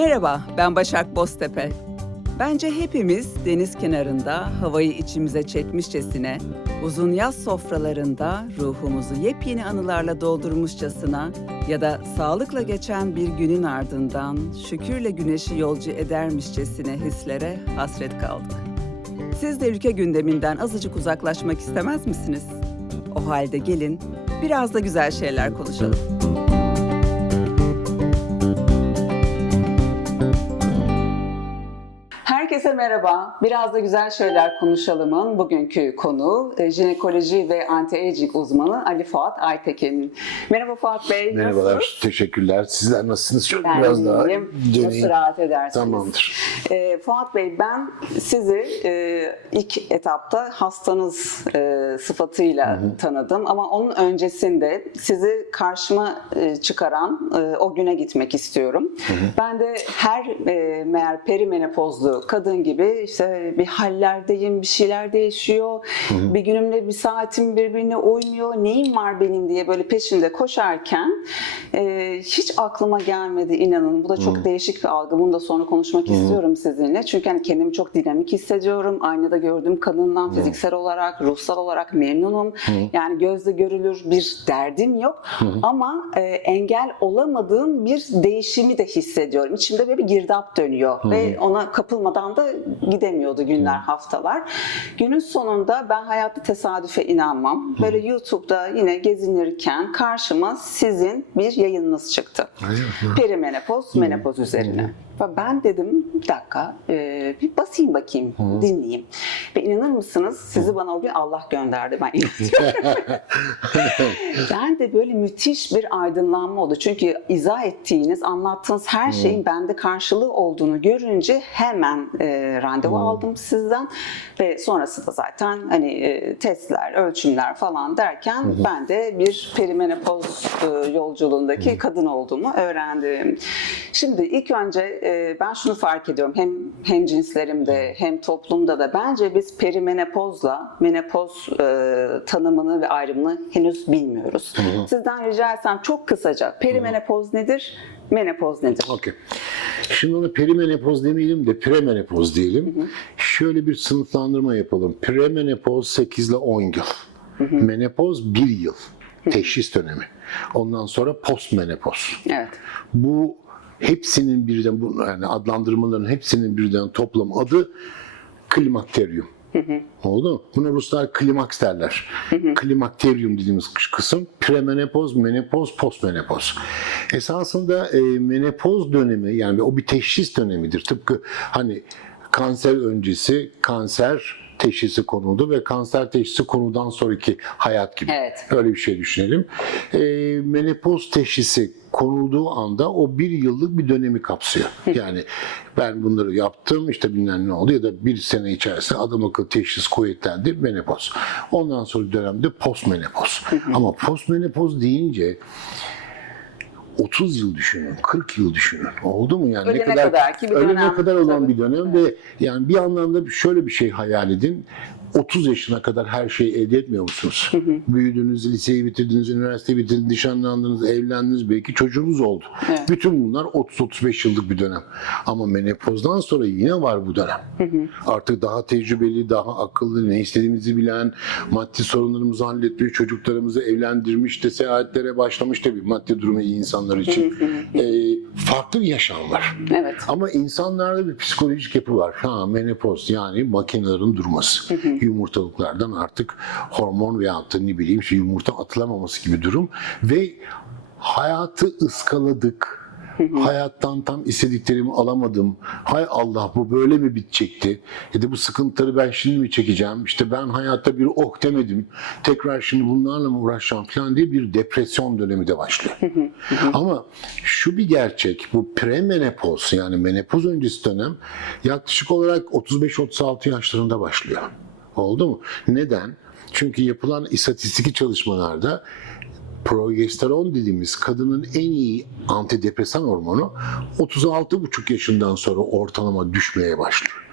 Merhaba, ben Başak Boztepe. Bence hepimiz deniz kenarında havayı içimize çekmişçesine, uzun yaz sofralarında ruhumuzu yepyeni anılarla doldurmuşçasına ya da sağlıkla geçen bir günün ardından şükürle güneşi yolcu edermişçesine hislere hasret kaldık. Siz de ülke gündeminden azıcık uzaklaşmak istemez misiniz? O halde gelin biraz da güzel şeyler konuşalım. Herkese merhaba. Biraz da güzel şeyler konuşalımın bugünkü konuğu jinekoloji ve anti-aging uzmanı Ali Fuat Aytekin. Merhaba Fuat Bey. Merhabalar, Nasılsınız? teşekkürler. Sizler nasılsınız? Çok Ben biraz daha iyiyim. döneyim. Nasıl rahat edersiniz? Tamamdır. Fuat Bey, ben sizi ilk etapta hastanız sıfatıyla tanıdım ama onun öncesinde sizi karşıma çıkaran o güne gitmek istiyorum. Ben de her meğer perimenopozlu kadın gibi işte bir hallerdeyim, bir şeyler değişiyor, bir günümle bir saatim birbirine uymuyor, neyim var benim diye böyle peşinde koşarken hiç aklıma gelmedi, inanın. Bu da çok değişik bir algı. Bunu da sonra konuşmak istiyorum sizinle. Çünkü hani kendimi çok dinamik hissediyorum. Aynada gördüğüm kadından fiziksel olarak, ruhsal olarak memnunum. Yani gözle görülür bir derdim yok. Ama engel olamadığım bir değişimi de hissediyorum. İçimde böyle bir girdap dönüyor. Ve ona kapılmadan da gidemiyordu günler, haftalar. Günün sonunda ben hayatta tesadüfe inanmam. Böyle YouTube'da yine gezinirken karşıma sizin bir yayınınız çıktı. Perimenopoz, menopoz üzerine. Ve ben dedim bir dakika bir basayım bakayım, dinleyeyim. Ve inanır mısınız, sizi bana o gün Allah gönderdi, ben inanıyorum. Ben de böyle müthiş bir aydınlanma oldu. Çünkü izah ettiğiniz, anlattığınız her şeyin bende karşılığı olduğunu görünce hemen randevu aldım sizden. Ve sonrasında zaten hani testler, ölçümler falan derken ben de bir perimenopoz yolculuğundaki kadın olduğumu öğrendim. Şimdi ilk önce ben şunu fark ediyorum, hem cinslerimde hem toplumda da bence biz perimenopozla menopoz tanımını ve ayrımını henüz bilmiyoruz. Sizden rica etsem çok kısaca perimenopoz nedir, menopoz nedir? Okay. Şimdi ona perimenopoz demeyelim de premenopoz diyelim. Şöyle bir sınıflandırma yapalım. Premenopoz 8 ile 10 yıl. Menopoz 1 yıl. Teşhis dönemi. Ondan sonra postmenopoz. Evet. Bu hepsinin birden, yani adlandırmaların hepsinin birden toplam adı klimakteryum. Oldu mu? Buna Ruslar klimaks derler. Klimakteryum dediğimiz kısım premenopoz, menopoz, postmenopoz. Esasında menopoz dönemi, yani o bir teşhis dönemidir. Tıpkı hani kanser öncesi kanser teşhisi konuldu ve kanser teşhisi konudan sonraki hayat gibi. Evet. Öyle bir şey düşünelim. Menopoz teşhisi konulduğu anda o 1 yıllık bir dönemi kapsıyor. Yani ben bunları yaptım, işte bilmem ne oldu ya da 1 sene içerisinde adam akıllı teşhis kuvvetlendi, menopoz. Ondan sonra dönemde postmenopoz. Ama postmenopoz deyince 30 yıl düşünün, 40 yıl düşünün. Oldu mu yani? Ölene kadar olan tabii. bir dönem ve yani bir anlamda şöyle bir şey hayal edin. 30 yaşına kadar her şeyi elde etmiyor musunuz? Büyüdünüz, liseyi bitirdiniz, üniversiteyi bitirdiniz, nişanlandınız, evlendiniz, belki çocuğunuz oldu. Evet. Bütün bunlar 30-35 yıllık bir dönem. Ama menopozdan sonra yine var bu dönem. Artık daha tecrübeli, daha akıllı, ne istediğimizi bilen, maddi sorunlarımızı halletmiş, çocuklarımızı evlendirmiş de seyahatlere başlamış, tabii maddi durumu iyi insanlar için. Farklı bir yaşam var. Evet. Ama insanlarda bir psikolojik yapı var. Menopoz, yani makinelerin durması. Yumurtalıklardan artık hormon veyahut da ne bileyim yumurta atılamaması gibi durum ve hayatı ıskaladık. Hayattan tam istediklerimi alamadım. Hay Allah, bu böyle mi bitecekti? Ya da bu sıkıntıları ben şimdi mi çekeceğim? İşte ben hayatta bir oh demedim. Tekrar şimdi bunlarla mı uğraşacağım falan diye bir depresyon dönemi de başlıyor. Ama şu bir gerçek, bu premenopoz, yani menopoz öncesi dönem yaklaşık olarak 35-36 yaşlarında başlıyor. Oldu mu? Neden? Çünkü yapılan istatistiki çalışmalarda progesteron dediğimiz kadının en iyi antidepresan hormonu 36,5 yaşından sonra ortalama düşmeye başlıyor.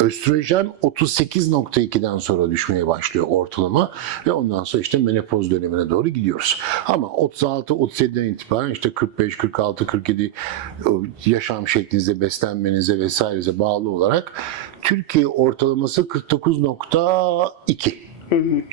Östrojen 38.2'den sonra düşmeye başlıyor ortalama ve ondan sonra işte menopoz dönemine doğru gidiyoruz. Ama 36-37'den itibaren işte 45, 46, 47 yaşam şeklinize, beslenmenize vesairenize bağlı olarak Türkiye ortalaması 49.2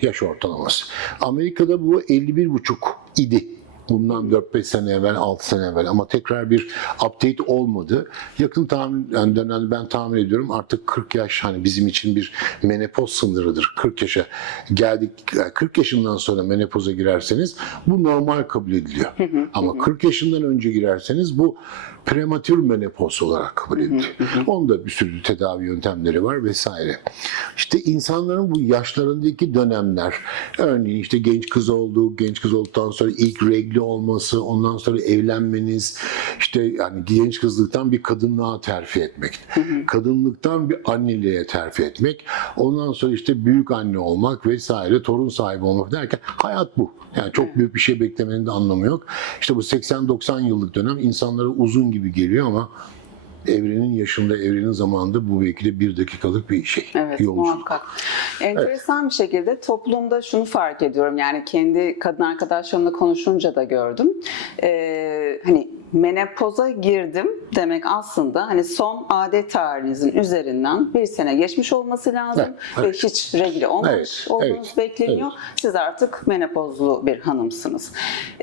yaş ortalaması. Amerika'da bu 51.5 idi. Bundan 4-5 sene evvel, 6 sene evvel ama tekrar bir update olmadı. Yakın dönemde ben tahmin ediyorum artık 40 yaş hani bizim için bir menopoz sınırıdır. 40 yaşa geldik, 40 yaşından sonra menopoza girerseniz bu normal kabul ediliyor. Ama 40 yaşından önce girerseniz bu prematür menopoz olarak kabul ediliyor. Onda bir sürü tedavi yöntemleri var vesaire. İşte insanların bu yaşlarındaki dönemler, örneğin işte genç kız olduktan sonra ilk regli olması, ondan sonra evlenmeniz, işte yani genç kızlıktan bir kadınlığa terfi etmek, kadınlıktan bir anneliğe terfi etmek, ondan sonra işte büyük anne olmak vesaire, torun sahibi olmak derken hayat bu. Yani çok büyük bir şey beklemenin de anlamı yok. İşte bu 80-90 yıllık dönem insanlara uzun gibi geliyor ama evrenin yaşında, evrenin zamanında bu belki de 1 dakikalık bir şey. Evet, yolculuk. muhakkak. Enteresan bir şekilde toplumda şunu fark ediyorum. Yani kendi kadın arkadaşlarımla konuşunca da gördüm. Hani menopoza girdim demek aslında hani son adet tarihinizin üzerinden 1 sene geçmiş olması lazım ve hiç regl olmamış olduğunuz bekleniyor. Siz artık menopozlu bir hanımsınız.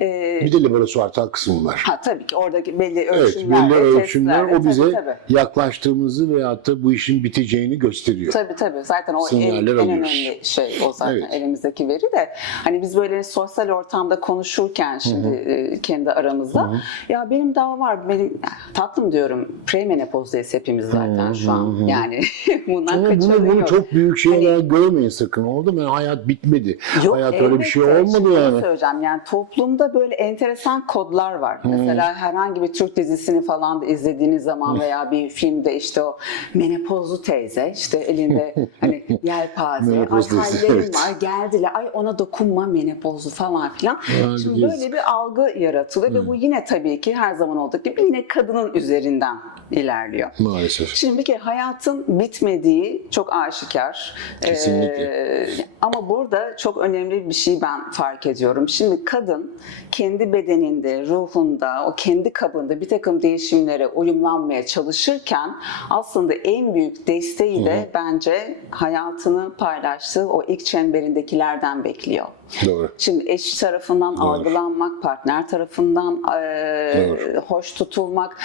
Bir de laboratuvar kısmı var. Tabii ki oradaki belli ölçümler, belli ölçümler testlerle, o bize tabii. yaklaştığımızı veyahut da bu işin biteceğini gösteriyor. Tabii. Zaten o en Sinyaller alıyoruz. önemli şey o zaten elimizdeki veri de. Hani biz böyle sosyal ortamda konuşurken şimdi kendi aramızda ya benim daha var, benim tatlım diyorum, premenopozdayız hepimiz zaten şu an. Yani bundan kaçınılıyor. Bunu çok büyük şey olarak görmeyin sakın, oldu mu? Yani hayat bitmedi. Hayat öyle bir şey olmadı yani. Söyleyeceğim. Yani toplumda böyle enteresan kodlar var. Mesela herhangi bir Türk dizisini falan da izlediğiniz zaman veya bir filmde işte o menopozlu teyze işte elinde hani yelpaze, ay hallerim var, geldiler, ay ona dokunma menopozlu falan filan. Şimdi böyle bir algı yaratılıyor ve bu yine tabii ki her zaman olduğu gibi yine kadının üzerinden ilerliyor. Maalesef. Şimdi bir kere hayatın bitmediği çok aşikar. Kesinlikle. Ama burada çok önemli bir şey ben fark ediyorum. Şimdi kadın kendi bedeninde, ruhunda, o kendi kabında bir takım değişimlere uyumlanmaya çalışırken aslında en büyük desteği de bence hayatını paylaştığı o ilk çemberindekilerden bekliyor. Doğru. Şimdi eş tarafından algılanmak, partner tarafından hoş tutulmak,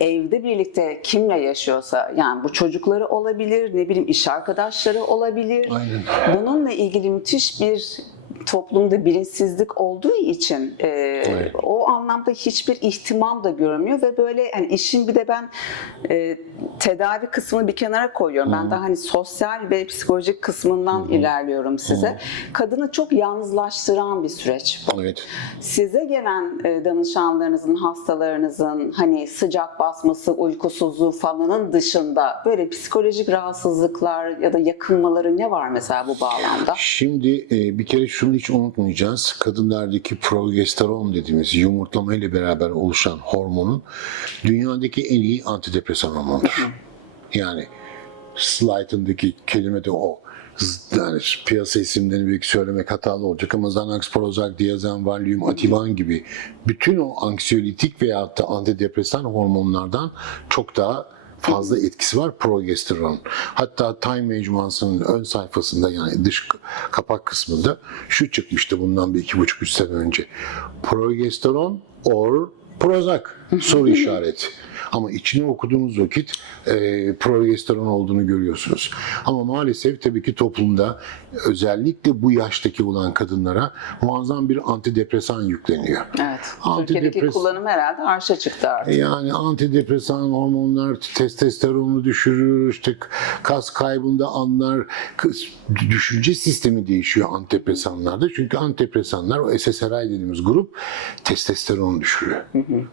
evde birlikte kimle yaşıyorsa, yani bu çocukları olabilir, ne bileyim iş arkadaşları olabilir. Aynen. Bununla ilgili müthiş bir toplumda bilinçsizlik olduğu için o anlamda hiçbir ihtimam da görmüyor ve böyle hani işin bir de ben tedavi kısmını bir kenara koyuyorum. Ben daha hani sosyal ve psikolojik kısmından ilerliyorum size. Kadını çok yalnızlaştıran bir süreç bu. Evet. Size gelen danışanlarınızın, hastalarınızın hani sıcak basması, uykusuzluğu falanın dışında böyle psikolojik rahatsızlıklar ya da yakınmaları ne var mesela bu bağlamda? Şimdi bir kere şunu hiç unutmayacağız. Kadınlardaki progesteron dediğimiz yumurtlama ile beraber oluşan hormonun dünyadaki en iyi antidepresan hormonudur. Yani slaytındaki kelime de o. Yani piyasa isimlerini belki söylemek hatalı olacak ama Xanax, Prozac, Diazepam, Valium, Ativan gibi bütün o anksiyolitik veyahut da antidepresan hormonlardan çok daha fazla etkisi var progesteron. Hatta Time Agency'nin ön sayfasında yani dış kapak kısmında şu çıkmıştı bundan bir 2,5-3 sene önce. Progesteron or Prozac soru işareti. Ama içini okuduğunuz vakit progesteron olduğunu görüyorsunuz. Ama maalesef tabii ki toplumda özellikle bu yaştaki olan kadınlara muazzam bir antidepresan yükleniyor. Evet. Türkiye'deki kullanım herhalde arşa çıktı artık. Yani antidepresan hormonlar testosteronu düşürür, işte kas kaybında anlar, düşünce sistemi değişiyor antidepresanlarda. Çünkü antidepresanlar o SSRI dediğimiz grup testosteronu düşürüyor.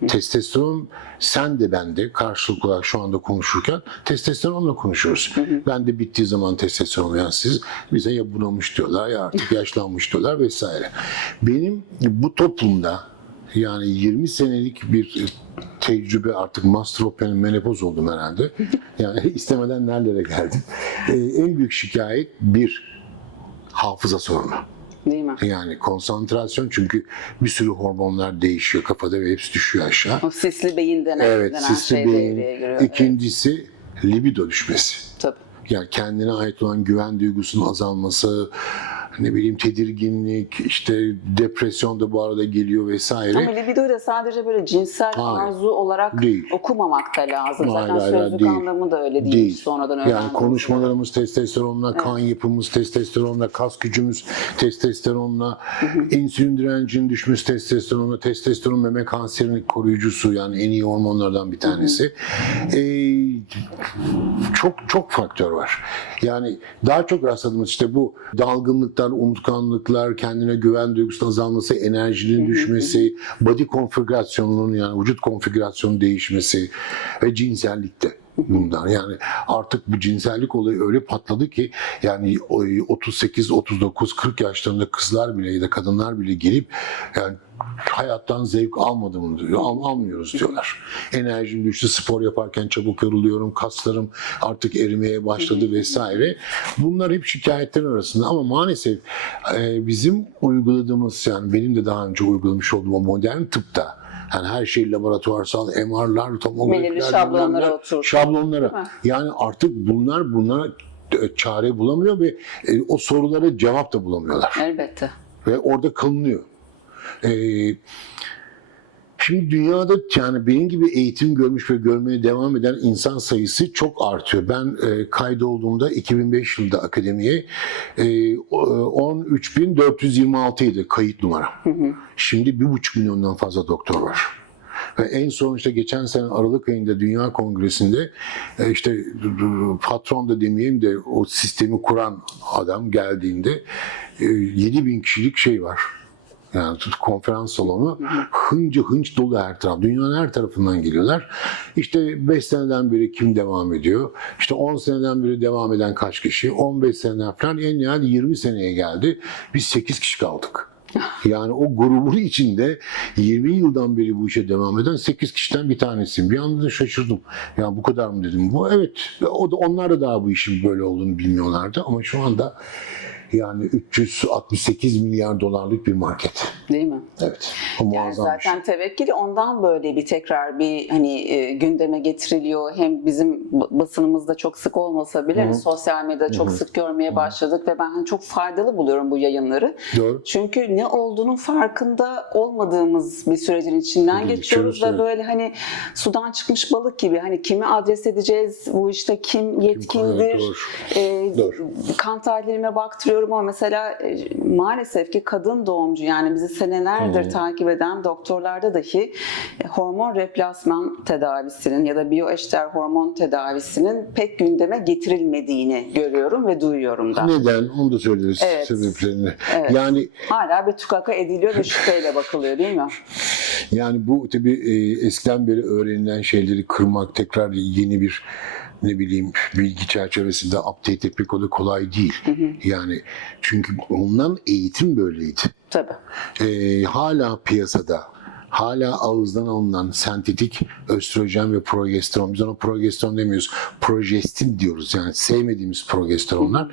Testosteron sen de ben de karşılıklı olarak şu anda konuşurken testosteronla konuşuyoruz. Ben de bittiği zaman testosteron, yani siz bize ya bunamış diyorlar ya artık yaşlanmış diyorlar vesaire. Benim bu toplumda yani 20 senelik bir tecrübe, artık master of menopoz oldum herhalde. Yani istemeden nerelere geldim. En büyük şikayet bir hafıza sorunu. Değil mi? Yani konsantrasyon, çünkü bir sürü hormonlar değişiyor kafada ve hepsi düşüyor aşağı. O sisli beyin Evet, denen sisli şey beyin. devreye giriyor. İkincisi libido düşmesi. Tabii. Yani kendine ait olan güven duygusunun azalması, ne bileyim tedirginlik, işte depresyon da bu arada geliyor vesaire. Ama libidoyu da sadece böyle cinsel Hayır, arzu olarak değil. okumamak da lazım. Zaten Hayır, hayır, sözlük değil. anlamı da öyle değil. Değil. Sonradan Yani öğrendiğimiz. konuşmalarımız testosteronla, kan yapımız testosteronla, kas gücümüz testosteronla, insülin direncinin düşmesi testosteronla, testosteron meme kanserinin koruyucusu, yani en iyi hormonlardan bir tanesi. Çok faktör var. Yani daha çok rastladığımız işte bu dalgınlıklar, unutkanlıklar, kendine güven duygusunun azalması, enerjinin düşmesi, body konfigürasyonunun, yani vücut konfigürasyonunun değişmesi ve cinsellikte. Bunlar yani artık bu cinsellik olayı öyle patladı ki yani 38, 39, 40 yaşlarında kızlar bile ya da kadınlar bile gelip yani hayattan zevk almadım diyor. Almıyoruz diyorlar. Enerjim düştü, spor yaparken çabuk yoruluyorum, kaslarım artık erimeye başladı vesaire. Bunlar hep şikayetlerin arasında ama maalesef bizim uyguladığımız, yani benim de daha önce uygulamış olduğum o modern tıpta, yani her şey laboratuvarsal, MR'lar, tomografiler, belirli şablonlara oturdu. şablonlara. Yani artık bunlara çare bulamıyor ve o sorulara cevap da bulamıyorlar. Elbette. Ve orada kalınıyor. Şimdi dünyada yani benim gibi eğitim görmüş ve görmeye devam eden insan sayısı çok artıyor. Ben kaydolduğumda 2005 yılında akademiye 13.426 idi kayıt numara. Şimdi 1,5 milyondan fazla doktor var. Ve en son işte geçen sene Aralık ayında Dünya Kongresi'nde işte patron da demeyeyim de o sistemi kuran adam geldiğinde 7.000 kişilik şey var. Yani konferans salonu hınç dolu her taraf. Dünyanın her tarafından geliyorlar. İşte 5 seneden beri kim devam ediyor? İşte 10 seneden beri devam eden kaç kişi? 15 seneden falan en nihayet 20 seneye geldi. Biz 8 kişi kaldık. Yani o grubun içinde 20 yıldan beri bu işe devam eden 8 kişiden bir tanesiyim. Bir anda da şaşırdım. Yani bu kadar mı dedim. Bu evet. Onlar da daha bu işin böyle olduğunu bilmiyorlardı ama şu anda yani 368 milyar dolarlık bir market. Değil mi? Evet. O Yani muazzam bir şey. zaten tevekkili ondan böyle bir tekrar bir hani gündeme getiriliyor. Hem bizim basınımızda çok sık olmasa bile hani sosyal medyada çok sık görmeye başladık ve ben hani çok faydalı buluyorum bu yayınları. Doğru. Çünkü ne olduğunun farkında olmadığımız bir sürecin içinden geçiyoruz ve evet. böyle hani sudan çıkmış balık gibi hani kimi adres edeceğiz, bu işte kim yetkindir, Doğru. kan tahlilime baktırıyorum ama mesela maalesef ki kadın doğumcu, yani bizi senelerdir takip eden doktorlarda dahi hormon replasman tedavisinin ya da biyoeşdeğer hormon tedavisinin pek gündeme getirilmediğini görüyorum ve duyuyorum da. Neden? Onu da söyleriz Evet. sebeplerini. Evet. Yani Hala bir tukaka ediliyor ve şüpheyle bakılıyor değil mi? Yani bu tabii eskiden beri öğrenilen şeyleri kırmak, tekrar yeni bir ne bileyim bilgi çerçevesinde update etmek o da kolay değil. Yani çünkü ondan eğitim böyleydi. Tabii. Hala piyasada, hala ağızdan alınan sentetik östrojen ve progesteron, biz ona progesteron demiyoruz, projestin diyoruz. Yani sevmediğimiz progesteronlar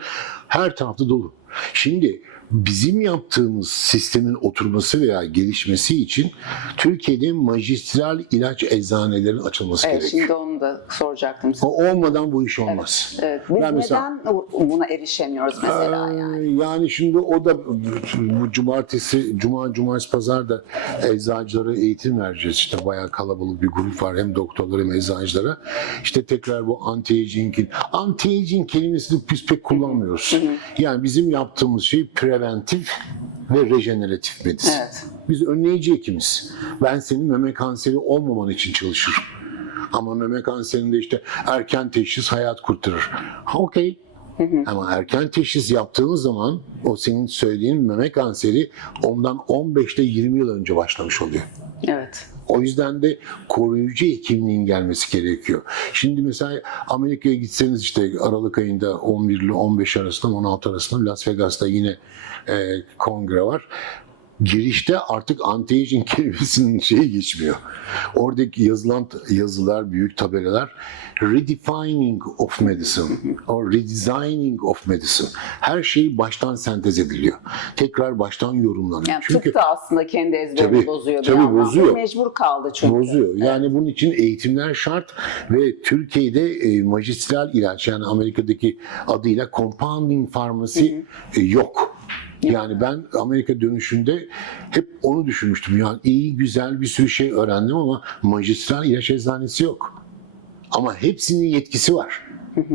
her tarafta dolu. Şimdi bizim yaptığımız sistemin oturması veya gelişmesi için Türkiye'de majistral ilaç eczanelerin açılması gerekiyor. Şimdi onu da soracaktım size. O olmadan bu iş olmaz. Evet. Biz Ben mesela- neden buna erişemiyoruz mesela yani? Yani şimdi o da bu cumartesi pazar da eczacılara eğitim vereceğiz. İşte bayağı kalabalık bir grup var, hem doktorlara hem eczacılara. İşte tekrar bu anti-aging kelimesini biz pek kullanmıyoruz. Yani bizim yaptığımız şey preventif ve rejeneratif medicine. Evet. Biz önleyici hekimiz. Ben senin meme kanseri olmaman için çalışırım. Ama meme kanserinde işte erken teşhis hayat kurtarır. Okey. Ama erken teşhis yaptığınız zaman o senin söylediğin meme kanseri ondan 15 ile 20 yıl önce başlamış oluyor. Evet. O yüzden de koruyucu hekimliğin gelmesi gerekiyor. Şimdi mesela Amerika'ya gitseniz işte Aralık ayında 11 ile 15 arasında, 16 arasında Las Vegas'ta yine kongre var. girişte artık anti-aging kelimesinin şeyi geçmiyor. Oradaki yazılan yazılar, büyük tabelalar redefining of medicine or redesigning of medicine. Her şey baştan sentez ediliyor. Tekrar baştan yorumlanıyor. Yani Çünkü tıp da aslında kendi ezberini bozuyor. tabii bozuyor. Mecbur kaldı çünkü. bozuyor. Yani bunun için eğitimler şart ve Türkiye'de magistral ilaç, yani Amerika'daki adıyla compounding pharmacy yok. Yani ben Amerika dönüşünde hep onu düşünmüştüm. Yani iyi, güzel bir sürü şey öğrendim ama magistral ilaç eczanesi yok. Ama hepsinin yetkisi var.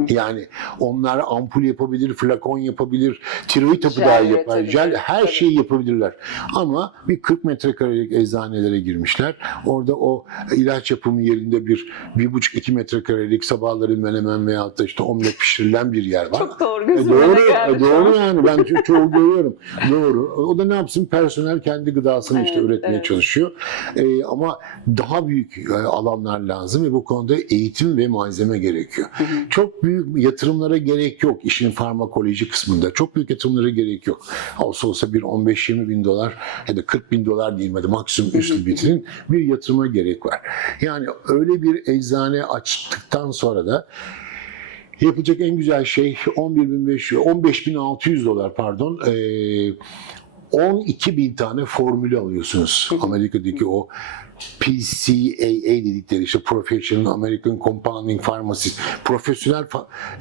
Yani onlar ampul yapabilir, flakon yapabilir, tiroid hapı Jel dahi yapar, üretebilir. jel, her Tabii. şeyi yapabilirler. Ama bir 40 metrekarelik eczanelere girmişler. Orada o ilaç yapımı yerinde bir 1,5-2 metrekarelik sabahları menemen veyahut da işte omlet pişirilen bir yer var. Çok doğru, gözüme de geldi şu Doğru an. yani, ben çoğu görüyorum. Doğru. O da ne yapsın? Personel kendi gıdasını işte Evet, üretmeye evet. çalışıyor. Ama daha büyük alanlar lazım ve bu konuda eğitim ve malzeme gerekiyor. Çok büyük yatırımlara gerek yok işin farmakoloji kısmında. Çok büyük yatırımlara gerek yok. Olsa bir 15-20 bin dolar ya da 40 bin dolar diyeyim hadi maksimum üst bitirin, bir yatırıma gerek var. Yani öyle bir eczane açtıktan sonra da yapılacak en güzel şey 15.600 dolar pardon. 12.000 tane formülü alıyorsunuz. Amerika'daki o PCAA dedikleri işte Professional American Compounding Pharmacist, profesyonel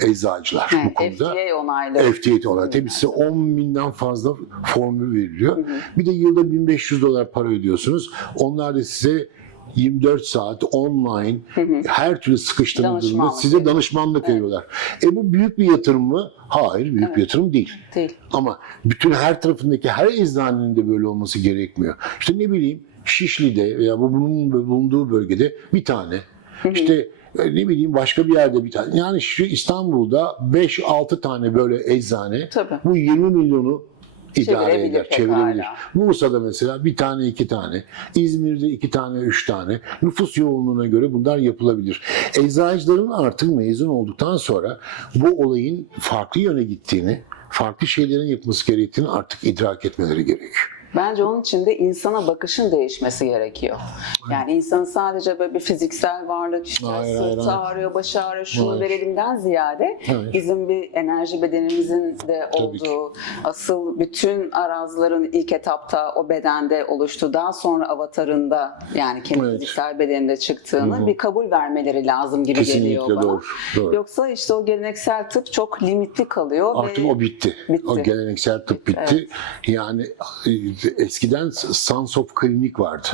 eczacılar bu konuda. FDA onaylı. FDA onaylı. Tabii size 10.000'den fazla formül veriliyor. Bir de yılda 1.500 dolar para ödüyorsunuz. Onlar da size 24 saat online her türlü sıkıştığınız durumda Danışmanlık size veriyor. danışmanlık veriyorlar. Bu büyük bir yatırım mı? Hayır, büyük bir yatırım değil. Değil. Ama bütün her tarafındaki her eczanenin de böyle olması gerekmiyor. İşte ne bileyim Şişli'de veya bunun bulunduğu bölgede bir tane. İşte ne bileyim başka bir yerde bir tane. Yani şu İstanbul'da 5-6 tane böyle eczane Tabii. bu 20 milyonu idare Çevirebilir eder, pekala. çevirebilir. Bursa'da mesela bir tane, iki tane, İzmir'de 2 tane, 3 tane. Nüfus yoğunluğuna göre bunlar yapılabilir. Eczacıların artık mezun olduktan sonra bu olayın farklı yöne gittiğini, farklı şeylerin yapılması gerektiğini artık idrak etmeleri gerekiyor. Bence onun için de insana bakışın değişmesi gerekiyor. Yani insanın sadece böyle bir fiziksel varlık, işte Hayır, sırtı hayır. ağrıyor, başı ağrıyor, şunu Hayır. verelimden ziyade Hayır. bizim bir enerji bedenimizin de Tabii ki. olduğu, asıl bütün arazların ilk etapta o bedende oluştuğu, daha sonra avatarında yani kendi Evet. fiziksel bedeninde çıktığını bir kabul vermeleri lazım gibi geliyor Kesinlikle bana. doğru. Yoksa işte o geleneksel tıp çok limitli kalıyor. Artık ve o bitti. Bitti. O geleneksel tıp bitti. Evet. Yani eskiden Sons of Klinik vardı.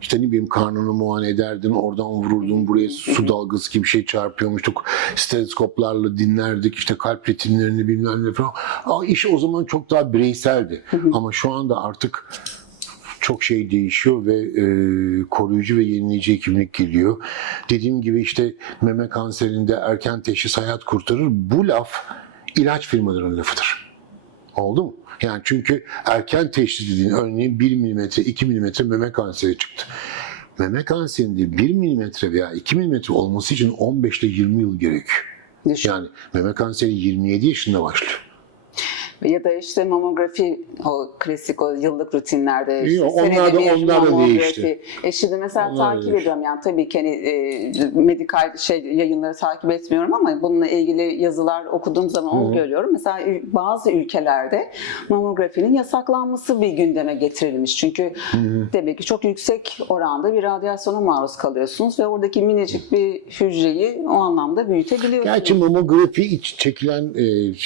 İşte ne bileyim karnını muayene ederdin, oradan vururdun, buraya su dalgası gibi bir şey çarpıyormuştuk. Steteskoplarla dinlerdik, işte kalp ritimlerini bilmem ne falan. İş o zaman çok daha bireyseldi. Ama şu anda artık çok şey değişiyor ve koruyucu ve yenileyici hekimlik geliyor. Dediğim gibi işte meme kanserinde erken teşhis hayat kurtarır. Bu laf ilaç firmalarının lafıdır. Oldu mu? Yani çünkü erken teşhis dediğin örneğin 1 milimetre, 2 milimetre meme kanseri çıktı. Meme kanserinde 1 milimetre veya 2 milimetre olması için 15 ile 20 yıl gerekiyor. Düşün. Yani meme kanseri 27 yaşında başlıyor. Ya da işte mamografi, o klasik o yıllık rutinlerde işte Yok, onlar senede da- bir onlar da mamografi. değişti. Şimdi mesela Onlar da takip değişti. ediyorum yani tabii ki hani medikal yayınları takip etmiyorum ama bununla ilgili yazılar okuduğum zaman onu görüyorum. Mesela bazı ülkelerde mamografinin yasaklanması bir gündeme getirilmiş. Çünkü demek ki çok yüksek oranda bir radyasyona maruz kalıyorsunuz ve oradaki minicik bir hücreyi o anlamda büyütebiliyorsunuz. Gerçi mamografi iç çekilen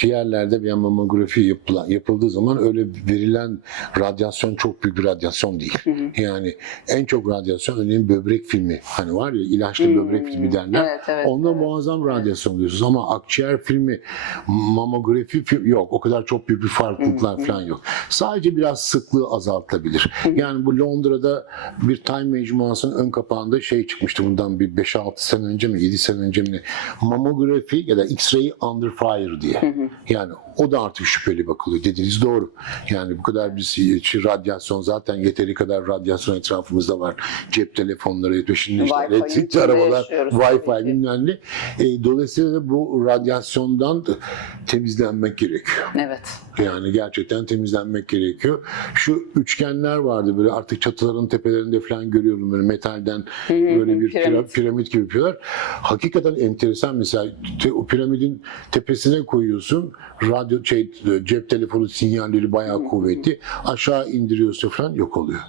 yerlerde veya mamografi yapıldığı zaman öyle verilen radyasyon çok büyük bir radyasyon değil. Yani en çok radyasyon örneğin böbrek filmi hani var ya ilaçlı böbrek filmi derler. Evet, evet, Onda evet. muazzam radyasyon diyorsunuz ama akciğer filmi, mamografi film yok. O kadar çok büyük bir farklılıklar falan yok. Sadece biraz sıklığı azaltılabilir. Yani bu Londra'da bir Time mecmuasının ön kapağında şey çıkmıştı bundan bir 5-6 sene önce mi 7 sene önce mi ne? Mamografi ya da X-ray under fire diye. Yani o da artık şüpheli şüpheli bakılıyor. Dediğiniz doğru. Yani bu kadar bir radyasyon, zaten yeteri kadar radyasyon etrafımızda var. Cep telefonları, peşinde işte Wi-Fi'nin elektrikli içinde arabalar, yaşıyoruz Wi-Fi tabii ki. bilmem ne. Dolayısıyla da bu radyasyondan temizlenmek gerekiyor. Evet. Yani gerçekten temizlenmek gerekiyor. Şu üçgenler vardı böyle, artık çatıların tepelerinde falan görüyorum, böyle metalden böyle bir piramit gibi yapıyorlar. Hakikaten enteresan. Mesela o piramidin tepesine koyuyorsun, cep telefonu sinyalleri bayağı kuvvetli. Aşağı indiriyorsun falan, yok oluyor.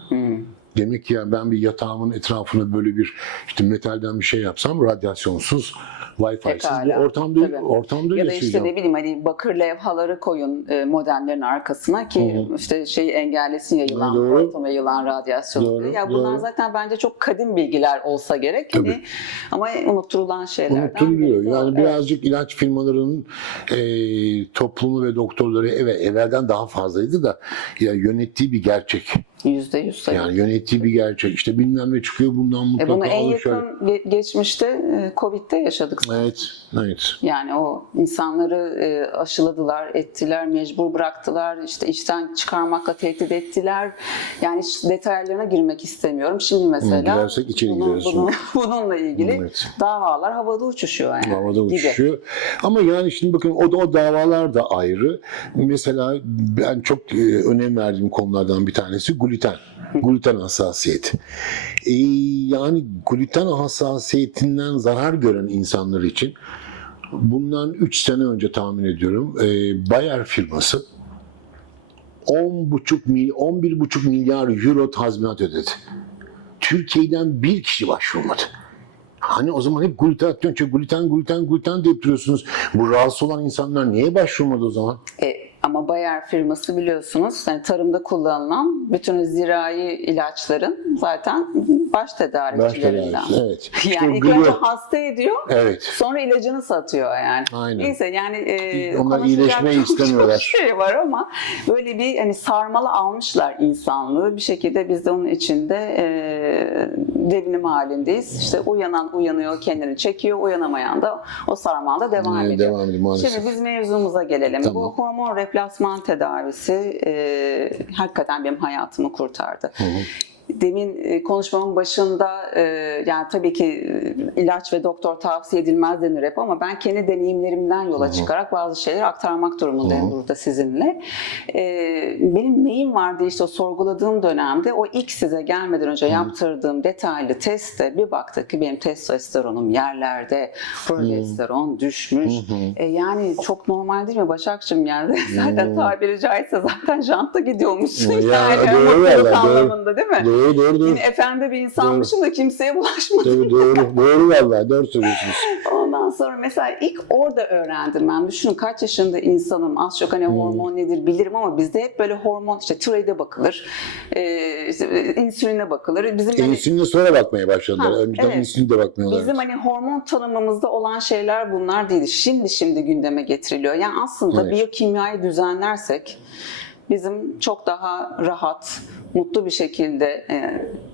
Demek ki yani ben bir yatağımın etrafına böyle bir işte metalden bir şey yapsam, radyasyonsuz, Wi-Fi'siz bir Pekala, tabii. ortamda Ya da işte yaşayacağım. ne bileyim hani bakır levhaları koyun modemlerin arkasına ki işte şeyi engellesin, yayılan, Doğru. ortama yayılan radyasyonu. Doğru, Ya bunlar doğru. zaten bence çok kadim bilgiler olsa gerek. Tabii. Hani, ama unutturulan şeylerden Unutuluyor. biri de o. Yani Evet. birazcık ilaç firmalarının toplumu ve doktorları evvelden daha fazlaydı da ya yönettiği bir gerçek. %100 tabii. Yani yönettiği bir gerçek. İşte bilmem ne çıkıyor, bundan mutlaka Bunu en alın şöyle. yakın geçmişte Covid'de yaşadık. Evet, evet. Yani o insanları aşıladılar, ettiler, mecbur bıraktılar, işte işten çıkarmakla tehdit ettiler. Yani hiç detaylarına girmek istemiyorum. Şimdi mesela Girersek içeri gireriz çünkü. bununla ilgili Evet. davalar havada uçuşuyor yani. Havada gibi. uçuşuyor. Ama yani şimdi bakın o davalar da ayrı. Mesela ben çok önem verdiğim konulardan bir tanesi gluten. Gluten hassasiyeti. Yani gluten hassasiyetinden zarar gören insanlar için bundan 3 sene önce tahmin ediyorum Bayer firması 11,5 milyar euro tazminat ödedi. Türkiye'den bir kişi başvurmadı. Hani o zaman hep gluten deyip duruyorsunuz. Bu rahatsız olan insanlar niye başvurmadı o zaman? Ama Bayer firması biliyorsunuz yani tarımda kullanılan bütün zirai ilaçların zaten baş tedarikçilerinden. Evet. Yani ilk önce hasta ediyor, evet. sonra ilacını satıyor yani. Aynen. Neyse yani onlar konuşacak iyileşmeyi istemiyorlar. Çok şey var ama böyle bir hani sarmalı almışlar insanlığı. Bir şekilde biz de onun içinde devinim halindeyiz. İşte uyanan uyanıyor, kendini çekiyor, uyanamayan da o sarmalda devam ediyor. Şimdi biz mevzumuza gelelim. Tamam. Bu hormon replasman tedavisi hakikaten benim hayatımı kurtardı. Hı hı. Demin konuşmamın başında yani tabii ki ilaç ve doktor tavsiye edilmez denir hep ama ben kendi deneyimlerimden yola çıkarak bazı şeyleri aktarmak durumundayım burada sizinle. Benim neyim vardı işte o sorguladığım dönemde o ilk size gelmeden önce yaptırdığım detaylı testte bir baktık ki benim testosteronum yerlerde, progesteron düşmüş. Yani çok normal değil mi Başakçığım yani zaten tabiri caizse zaten janta gidiyormuşsun yani mutluluk anlamında değil mi? Doğru. Yine efendi bir insanmışım da kimseye bulaşmadım. Tabii doğru vallahi, doğru söylüyorsunuz. Ondan sonra mesela ilk orada öğrendim ben. Düşünün kaç yaşında insanım. Az çok hani hormon nedir bilirim ama bizde hep böyle hormon işte tiroide bakılır. İşte insüline bakılır. Bizim insüline sonra bakmaya başladılar. Önceden insüline de bakmıyorlar. Bizim hani hormon tanımımızda olan şeyler bunlar değil. Şimdi gündeme getiriliyor. Yani aslında biyokimyayı düzenlersek bizim çok daha rahat, mutlu bir şekilde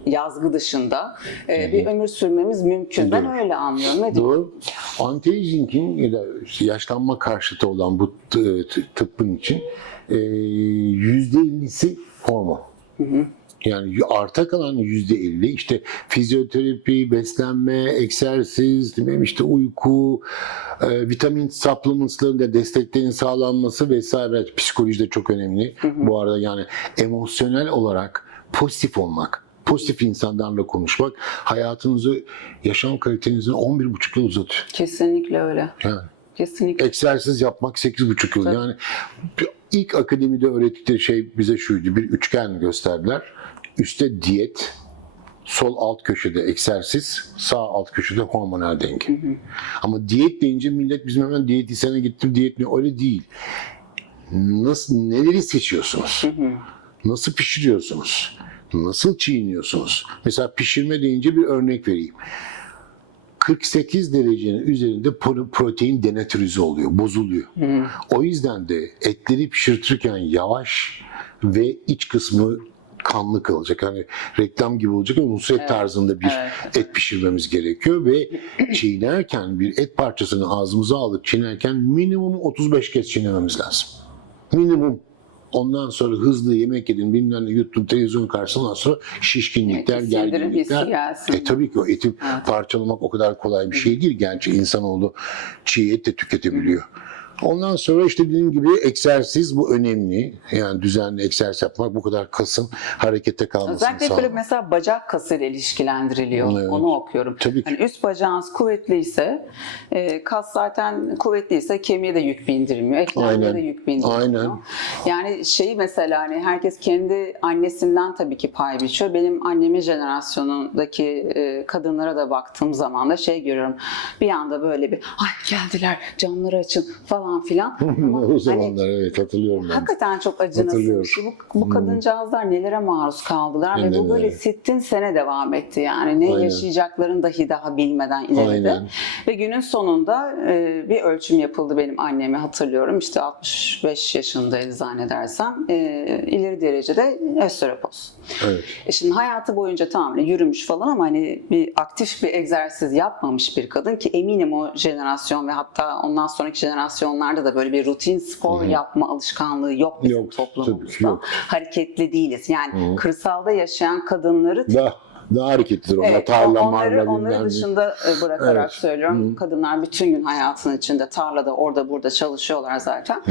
yazgı dışında bir ömür sürmemiz mümkün. Ben öyle anlıyorum. Ne Doğru. Anti-aging'in ya da yaşlanma karşıtı olan bu tıbbın için %50'si hormon. Yani arta kalan %50 işte fizyoterapi, beslenme, egzersiz, işte uyku, vitamin supplements'ların da desteklerin sağlanması vesaire, psikoloji de çok önemli. Bu arada yani emosyonel olarak pozitif olmak, pozitif insanlarla konuşmak hayatınızı, yaşam kalitenizin 11,5 yıl uzatıyor. Kesinlikle öyle. Yani. Kesinlikle. Egzersiz yapmak 8,5 yıl. Tabii. Yani ilk akademide öğrettikleri şey bize şuydu. Bir üçgen gösterdiler. Üstte diyet, sol alt köşede egzersiz, sağ alt köşede hormonal denge. Ama diyet deyince millet bizim hemen diyetisyene gittim, diyet mi? Öyle değil. Neleri seçiyorsunuz? Nasıl pişiriyorsunuz? Nasıl çiğniyorsunuz? Mesela pişirme deyince bir örnek vereyim. 48 derecenin üzerinde protein denatürize oluyor, bozuluyor. O yüzden de etleri pişirtirken yavaş ve iç kısmı kanlı kalacak. Hani reklam gibi olacak ama Nusret tarzında bir et pişirmemiz gerekiyor ve çiğnerken bir et parçasını ağzımıza alıp çiğnerken minimum 35 kez çiğnememiz lazım. Minimum. Ondan sonra hızlı yemek yedin, bilmem ne yuttun, televizyon karşısında, ondan sonra şişkinlikler, Sindirim hissi gerginlikler. gelsin. Tabii ki o eti parçalamak o kadar kolay bir şey değil. Gerçi insanoğlu çiğ et de tüketebiliyor. Ondan sonra işte dediğim gibi egzersiz bu önemli. Yani düzenli egzersiz yapmak, bu kadar kasın harekette kalmasını Özellikle sağlamak. böyle mesela bacak kasıyla ilişkilendiriliyor. Evet. Onu okuyorum. Tabii ki. Yani üst bacağınız kuvvetliyse, kas zaten kuvvetliyse kemiğe de yük bindirmiyor, eklemlere Aynen. de yük bindirmiyor. Aynen. Yani şeyi mesela hani herkes kendi annesinden tabii ki pay biçiyor. Benim annemin jenerasyonundaki kadınlara da baktığım zaman da şey görüyorum. Bir anda böyle bir ay geldiler camları açın falan filan. Ama O zamanlar evet hatırlıyorum ben. hakikaten çok acınası bir Hatırlıyorum. şey. Bu kadıncağızlar nelere maruz kaldılar ve bu Aynen böyle öyle. sittin sene devam etti. Yani ne Aynen. yaşayacaklarını dahi daha bilmeden ileride. Aynen. Ve günün sonunda bir ölçüm yapıldı benim annemi hatırlıyorum. İşte 65 yaşındaydı zannedersem. İleri derecede östropoz. Evet. Şimdi hayatı boyunca tamamen yürümüş falan ama hani bir aktif bir egzersiz yapmamış bir kadın ki eminim o jenerasyon ve hatta ondan sonraki jenerasyonlarda da böyle bir rutin spor yapma alışkanlığı yok bizim Yok, tabii ki toplumumuzda. yok. Hareketli değiliz. Yani kırsalda yaşayan kadınları Daha hareketlidir onlar. evet, Tarla, marla, onları bilmem ne. dışında bırakarak Evet. söylüyorum. Kadınlar bütün gün hayatının içinde tarlada orada burada çalışıyorlar zaten.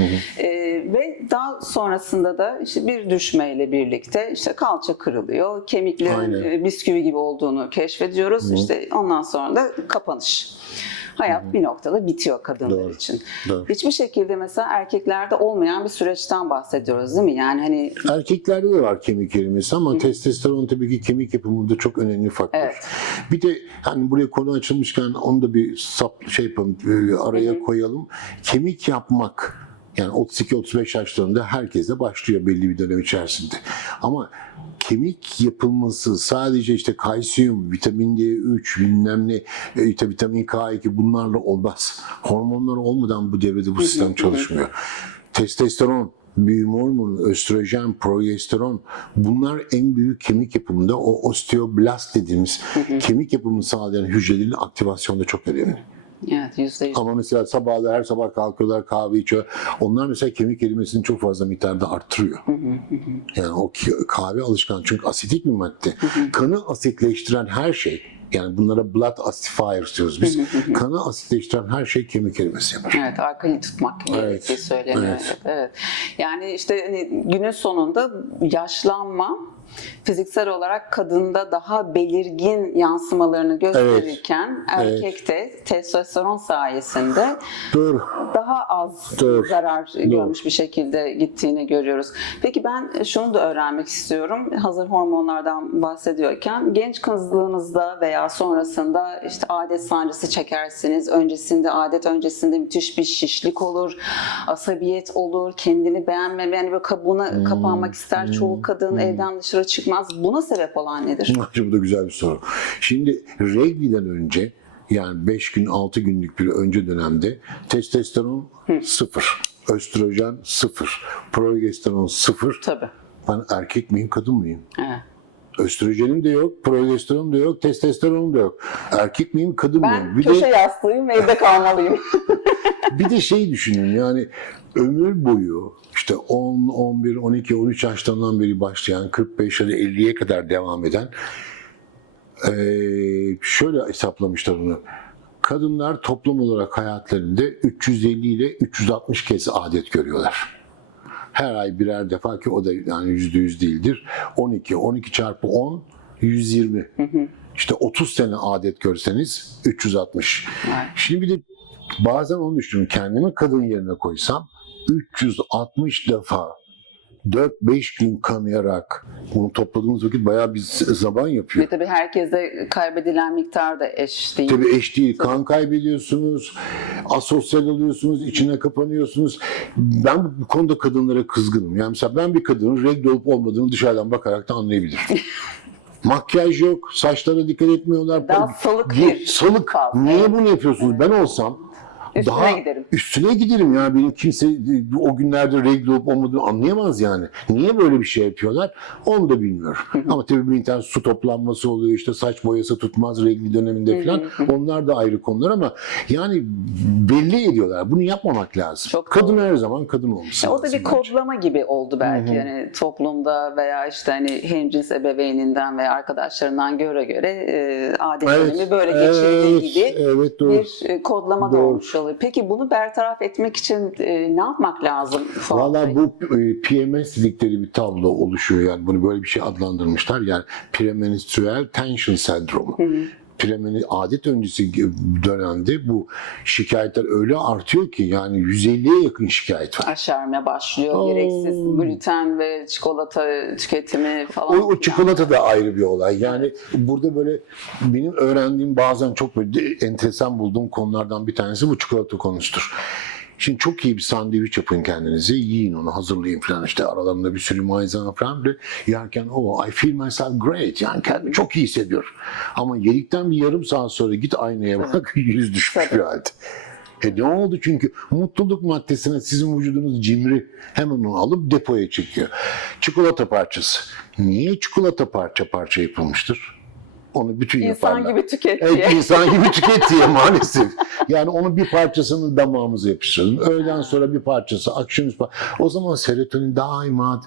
Ve daha sonrasında da işte bir düşmeyle birlikte işte kalça kırılıyor. Kemiklerin Aynen. bisküvi gibi olduğunu keşfediyoruz. İşte ondan sonra da kapanış. Hayat bir noktada bitiyor kadınlar Doğru, için. doğru. Hiçbir şekilde mesela erkeklerde olmayan bir süreçten bahsediyoruz değil mi? Yani hani Erkeklerde de var kemik erimesi ama testosteron tabii ki kemik yapımında çok önemli faktör. Evet. Bir de hani buraya konu açılmışken onu da bir yapalım, araya koyalım. Kemik yapmak yani 32-35 yaşlarında herkese başlıyor belli bir dönem içerisinde. Ama kemik yapılması sadece işte kalsiyum, vitamin D3, bilmem ne, işte vitamin K2 bunlarla olmaz. Hormonlar olmadan bu devrede bu sistem çalışmıyor. Testosteron, büyüme hormonu, östrojen, progesteron bunlar en büyük kemik yapımında o osteoblast dediğimiz kemik yapımını sağlayan hücrelerin aktivasyonda çok önemli. evet %100. Ama mesela sabahları her sabah kalkıyorlar kahve içiyor. Onlar mesela kemik erimesini çok fazla miktarda arttırıyor. Yani o kahve alışkanlığı çünkü asitik bir madde. Kanı asitleştiren her şey yani bunlara blood acidifiers diyoruz biz. Kanı asitleştiren her şey kemik erimesi yapar. Evet, alkali tutmak gerektiği söyleniyor. evet. Evet. Yani işte hani günün sonunda yaşlanma fiziksel olarak kadında daha belirgin yansımalarını gösterirken erkekte testosteron sayesinde Doğru. daha az Doğru. zarar görmüş bir şekilde gittiğini görüyoruz. Peki ben şunu da öğrenmek istiyorum. Hazır hormonlardan bahsediyorken genç kızlığınızda veya sonrasında işte adet sancısı çekersiniz. Adet öncesinde müthiş bir şişlik olur, asabiyet olur, kendini beğenmeme, yani böyle kabuğuna kapanmak ister. Çoğu kadın evden dışarı çıkmaz. Buna sebep olan nedir? Bu da güzel bir soru. Şimdi regliden önce yani 5 gün 6 günlük bir önce dönemde testosteron 0, östrojen 0, progesteron 0. Tabii. Ben erkek miyim, kadın mıyım? Evet. Östrojenim de yok, progesteronum da yok, testosteronum da yok. Erkek miyim, kadın Ben mıyım? köşe yastığıyım, evde kalmalıyım. Bir de şey düşünün yani ömür boyu işte 10, 11, 12, 13 yaşlarından beri başlayan 45 ya da 50'ye kadar devam eden şöyle hesaplamışlar onu. Kadınlar toplum olarak hayatlarında 350 ile 360 kez adet görüyorlar. Her ay birer defa ki o da yani %100 değildir. 12 çarpı 10, 120. İşte 30 sene adet görseniz 360. Evet. Şimdi bir de bazen onu düşünüyorum. Kendimi kadın yerine koysam 360 defa 4-5 gün kanayarak bunu topladığımız vakit bayağı bir zaman yapıyor. Ve tabii herkeste kaybedilen miktar da eş değil. Tabii eş değil. Kan kaybediyorsunuz, asosyal oluyorsunuz, içine kapanıyorsunuz. Ben bu konuda kadınlara kızgınım. Yani mesela ben bir kadının regl olup olmadığını dışarıdan bakarak da anlayabilirim. Makyaj yok, saçlara dikkat etmiyorlar. Daha salık bir Salık. faz. Niye bunu yapıyorsunuz? Ben olsam Üstüne giderim. Üstüne giderim ya. Benim kimse o günlerde regl olup olmadığını anlayamaz yani. Niye böyle bir şey yapıyorlar? Onu da bilmiyorum. Ama tabii bir tane su toplanması oluyor, işte saç boyası tutmaz regl döneminde falan. Onlar da ayrı konular ama yani belli ediyorlar. Bunu yapmamak lazım. Çok kadın doğru. her zaman kadın olması O da lazım bir bence. kodlama gibi oldu belki yani toplumda veya işte hani hemcins ebeveyninden veya arkadaşlarından göre adetlerini böyle geçirdiği gibi Evet, doğru. bir kodlama da Doğru. olmuş oluyor. Peki bunu bertaraf etmek için ne yapmak lazım? Fuat Valla Bey? bu PMS dedikleri bir tablo oluşuyor yani bunu böyle bir şey adlandırmışlar yani premenstrüel tension sendromu. Adet öncesi dönemde bu şikayetler öyle artıyor ki yani 150'ye yakın şikayet var. Aşerme başlıyor, gereksiz gluten ve çikolata tüketimi falan. O çikolata da ayrı bir olay. Yani burada böyle benim öğrendiğim bazen çok böyle enteresan bulduğum konulardan bir tanesi bu çikolata konusudur. Şimdi çok iyi bir sandviç yapın kendinize, yiyin onu, hazırlayın falan işte aralarında bir sürü malzeme falan bile yerken I feel myself great yani kendimi çok iyi hissediyorum. Ama yedikten bir yarım saat sonra git aynaya bak yüz düşmüş bir halde. Ne oldu? Çünkü mutluluk maddesine sizin vücudunuz cimri hemen onu alıp depoya çekiyor. Çikolata parçası. Niye çikolata parça parça yapılmıştır? Onu bütün İnsan yaparlar. gibi tüket Evet, diye. insan gibi tüket diye maalesef. Yani onun bir parçasını damağımıza yapıştıralım. Öğleden sonra bir parçası, akşamüstü. O zaman serotonin daima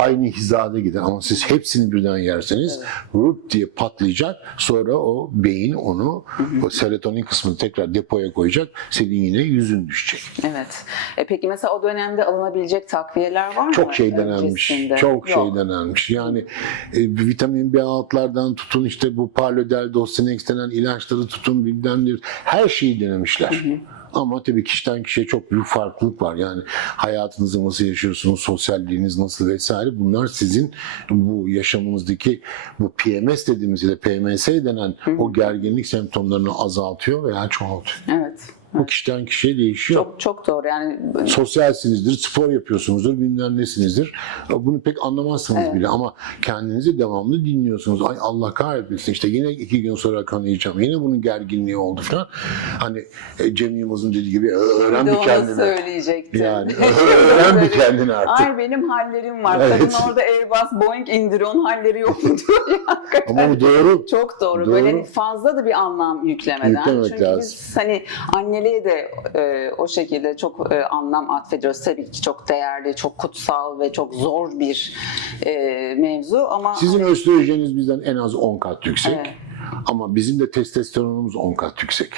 aynı hizada gider. Ama siz hepsini birden yerseniz rup diye patlayacak. Sonra o beyin onu, o serotonin kısmını tekrar depoya koyacak. Senin yine yüzün düşecek. Evet. Peki mesela o dönemde alınabilecek takviyeler var mı? Çok şey denenmiş. öncesinde? Çok Yok. şey denenmiş. Yani vitamin B6'lardan tutun işte bu Parlodel, Dostinex denen ilaçları tutun bilmem ne. Her şeyi denemişler. Ama tabii kişiden kişiye çok büyük farklılık var. Yani hayatınızı nasıl yaşıyorsunuz, sosyalliğiniz nasıl vesaire. Bunlar sizin bu yaşamınızdaki bu PMS dediğimiz ya da PMS denen o gerginlik semptomlarını azaltıyor veya çoğaltıyor. Evet. Bu kişiden kişiye değişiyor. Çok çok doğru yani. Sosyalsinizdir, spor yapıyorsunuzdur, bilmem nesinizdir. Bunu pek anlamazsınız bile ama kendinizi devamlı dinliyorsunuz. Ay Allah kahretmesin işte yine 2 gün sonra kanayacağım. Yine bunun gerginliği oldu falan. Hani Cem Yılmaz'ın dediği gibi öğren Bir de bir onu kendine. söyleyecektim. Yani öğren bir kendine artık. Ay benim hallerim var. Evet. Kadın orada Airbus, Boeing indiriyor. Onun halleri yok mu diyor ya. Hakikaten. Ama bu doğru. Çok doğru. Doğru. Böyle hani fazla da bir anlam yüklemeden. Yüklemek Çünkü lazım. biz hani anneliğe de o şekilde çok anlam atfediyoruz. Tabii ki çok değerli, çok kutsal ve çok zor bir mevzu ama Sizin östrojeniniz bizden en az 10 kat yüksek. Evet. Ama bizim de testosteronumuz 10 kat yüksek.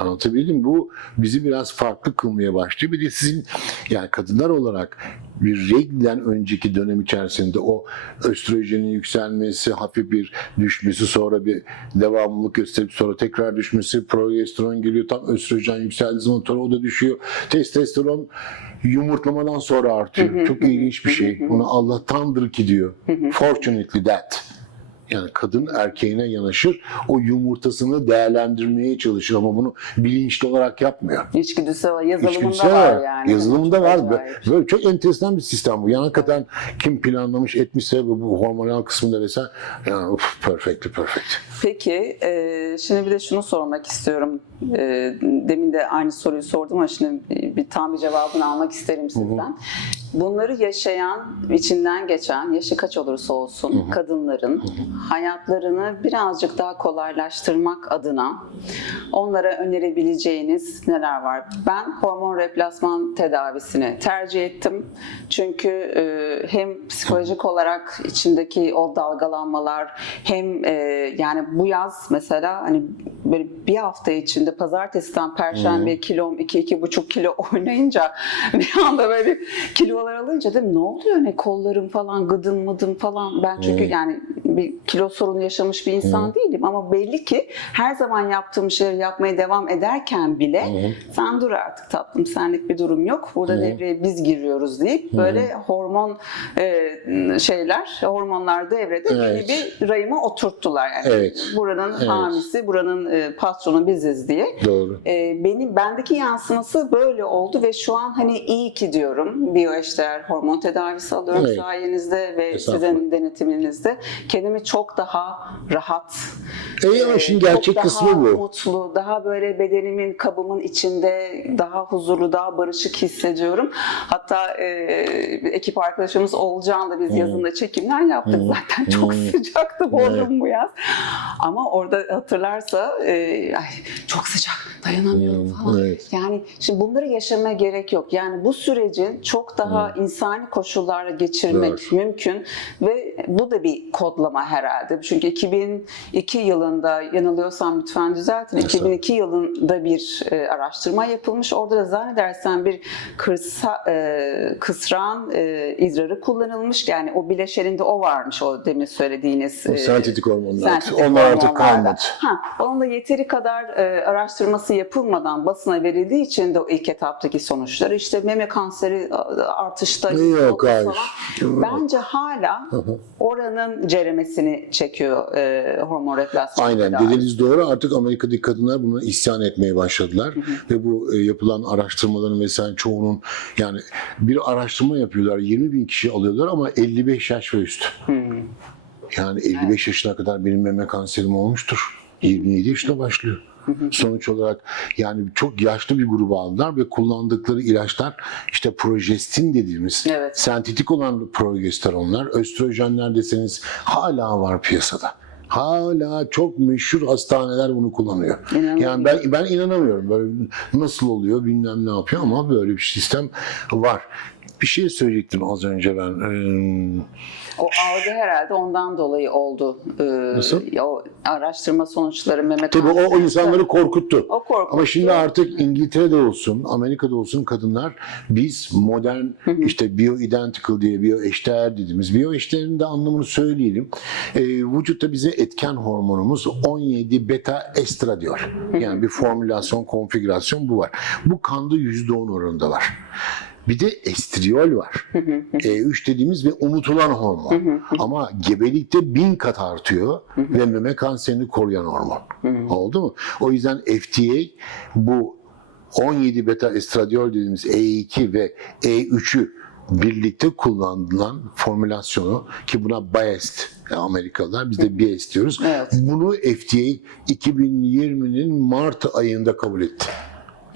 Anlatabildim mi? Bu bizi biraz farklı kılmaya başlıyor. Bir de sizin yani kadınlar olarak bir reglden önceki dönem içerisinde o östrojenin yükselmesi, hafif bir düşmesi, sonra bir devamlılık gösterip sonra tekrar düşmesi, progesteron geliyor, tam östrojen yükseldiği zaman sonra o da düşüyor. Testosteron yumurtlamadan sonra artıyor. Çok ilginç bir şey. Ona Allah'tandır ki diyor. Fortunately that. Yani kadın erkeğine yanaşır, o yumurtasını değerlendirmeye çalışır ama bunu bilinçli olarak yapmıyor. içgüdüsel yazılımında İçgüdüsel var var. yani. Yazılımında Çok var. acayip. Böyle çok enteresan bir sistem bu. Yani hakikaten kim planlamış etmişse bu hormonal kısmında vesaire yani perfect. Peki, şimdi bir de şunu sormak istiyorum. Demin de aynı soruyu sordum ama şimdi tam bir cevabını almak isterim sizden. Bunları yaşayan, içinden geçen, yaşı kaç olursa olsun kadınların hayatlarını birazcık daha kolaylaştırmak adına onlara önerebileceğiniz neler var? Ben hormon replasman tedavisini tercih ettim. Çünkü hem psikolojik olarak içindeki o dalgalanmalar hem yani bu yaz mesela hani böyle bir hafta içinde pazartesiden perşembe kilom 2-2,5 kilo oynayınca bir anda böyle bir kilolar alınca dedim ne oluyor ne kollarım falan gıdım mıdım falan ben çünkü yani bir kilo sorunu yaşamış bir insan değilim ama belli ki her zaman yaptığım şeyleri yapmaya devam ederken bile sen dur artık tatlım senlik bir durum yok burada devreye biz giriyoruz deyip böyle hormonlar devrede beni bir rayıma oturttular yani buranın hamisi buranın patronu biziz diye. Doğru. Bendeki yansıması böyle oldu ve şu an hani iyi ki diyorum biyoeşdeğer hormon tedavisi alıyorum sayenizde ve sizin denetiminizde. Kendimi bedenimi çok daha rahat, Ama işin gerçek çok kısmı daha bu. mutlu, daha böyle bedenimin, kabımın içinde daha huzurlu, daha barışık hissediyorum. Hatta ekip arkadaşımız Olcan'la biz yazında çekimler yaptık. Zaten çok sıcaktı Bodrum bu yaz. Ama orada hatırlarsa ay, çok sıcak, dayanamıyorum falan. Evet. Yani şimdi bunları yaşamaya gerek yok. Yani bu sürecin çok daha insani koşullarla geçirmek Doğru. mümkün ve bu da bir kodlama herhalde. Çünkü 2002 yılında, yanılıyorsam lütfen düzeltin, 2002 yılında bir araştırma yapılmış. Orada da zannedersen bir kısran idrarı kullanılmış. Yani o bileşeninde o varmış, o demin söylediğiniz. Sentetik hormonlar. sentetik Onlar artık hormonlarda. kalmadı. Onun da yeteri kadar araştırması yapılmadan basına verildiği için de o ilk etaptaki sonuçları, işte meme kanseri artışta Yok, hayır. falan. Bence hala oranın ceremesini çekiyor hormon replasmanı. Aynen, tedavi. dediğiniz doğru. Artık Amerika'daki kadınlar buna isyan etmeye başladılar. Ve bu yapılan araştırmaların vesaire çoğunun, yani bir araştırma yapıyorlar, 20.000 kişi alıyorlar ama 55 yaş ve üstü. Yani 55 yaşına kadar benim meme kanserim olmuştur. 27 yaşında başlıyor. Sonuç olarak yani çok yaşlı bir grubu aldılar ve kullandıkları ilaçlar işte projestin dediğimiz Evet. sentetik olan progesteronlar, östrojenler deseniz hala var piyasada. Hala çok meşhur hastaneler bunu kullanıyor. Yani ben inanamıyorum. Böyle nasıl oluyor, bilmem ne yapıyor ama böyle bir sistem var. Bir şey söyleyecektim az önce ben. O algı herhalde ondan dolayı oldu. Nasıl? O araştırma sonuçları meme Tabii kanseri. o insanları korkuttu. O korkuttu. Ama şimdi artık İngiltere'de olsun, Amerika'da olsun kadınlar, biz modern işte bioidentical diye, bioeşdeğer dediğimiz, bioeşdeğerin de anlamını söyleyelim. Vücutta bize etken hormonumuz 17 beta estradiol. Yani bir formülasyon, konfigürasyon bu var. Bu kanda %10 oranında var. Bir de estriyol var. E3 dediğimiz ve unutulan hormon. Ama gebelikte 1000 kat artıyor ve meme kanserini koruyan hormon. Oldu mu? O yüzden FDA bu 17 beta estradiol dediğimiz E2 ve E3'ü birlikte kullanılan formülasyonu, ki buna biased Amerikalılar, biz de biased diyoruz. Evet. Bunu FDA 2020'nin Mart ayında kabul etti.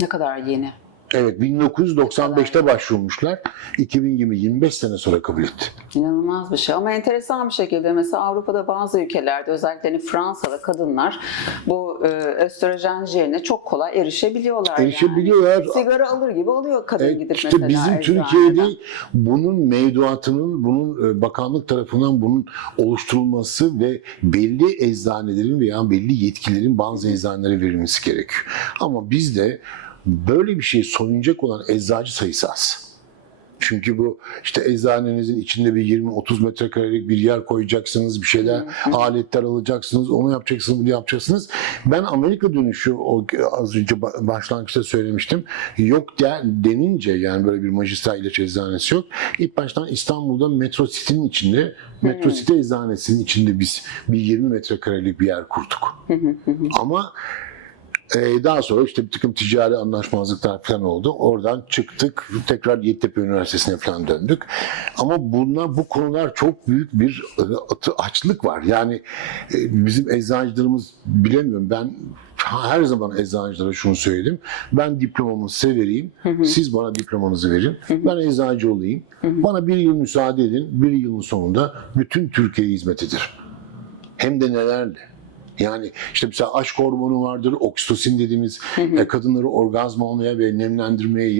Ne kadar yeni. Evet, 1995'te başvurmuşlar. 2020, 25 sene sonra kabul etti. İnanılmaz bir şey ama enteresan bir şekilde mesela Avrupa'da bazı ülkelerde, özellikle hani Fransa'da kadınlar bu östrojen jene çok kolay erişebiliyorlar. Erişebiliyorlar. Yani. Sigara alır gibi alıyor kadın gidip İşte mesela bizim eczaneden. Türkiye'de bunun mevduatının, bunun bakanlık tarafından bunun oluşturulması ve belli eczanelerin veya belli yetkilerin bazı eczanelere verilmesi gerekiyor. Ama bizde böyle bir şey soyunacak olan eczacı sayısı az. Çünkü bu işte eczanenizin içinde bir 20-30 metrekarelik bir yer koyacaksınız, bir şeyler, aletler alacaksınız, onu yapacaksınız, bunu yapacaksınız. Ben Amerika dönüşü, o az önce başlangıçta söylemiştim, yok denince, yani böyle bir majistral ilaç eczanesi yok. İlk baştan İstanbul'da Metro City'nin içinde, Metro City eczanesinin içinde biz bir 20 metrekarelik bir yer kurduk. Ama daha sonra işte bir takım ticari anlaşmazlıklar falan oldu. Oradan çıktık. Tekrar Yeditepe Üniversitesi'ne falan döndük. Ama bu konular çok büyük bir açlık var. Yani bizim eczacılarımız, bilemiyorum, ben her zaman eczacılara şunu söyledim. Ben diplomamı size vereyim. Siz bana diplomanızı verin. Ben eczacı olayım. Bana bir yıl müsaade edin. Bir yılın sonunda bütün Türkiye'ye hizmet ederim. Hem de nelerle. Yani işte mesela aşk hormonu vardır, oksitosin dediğimiz kadınları orgazm almaya ve nemlendirmeye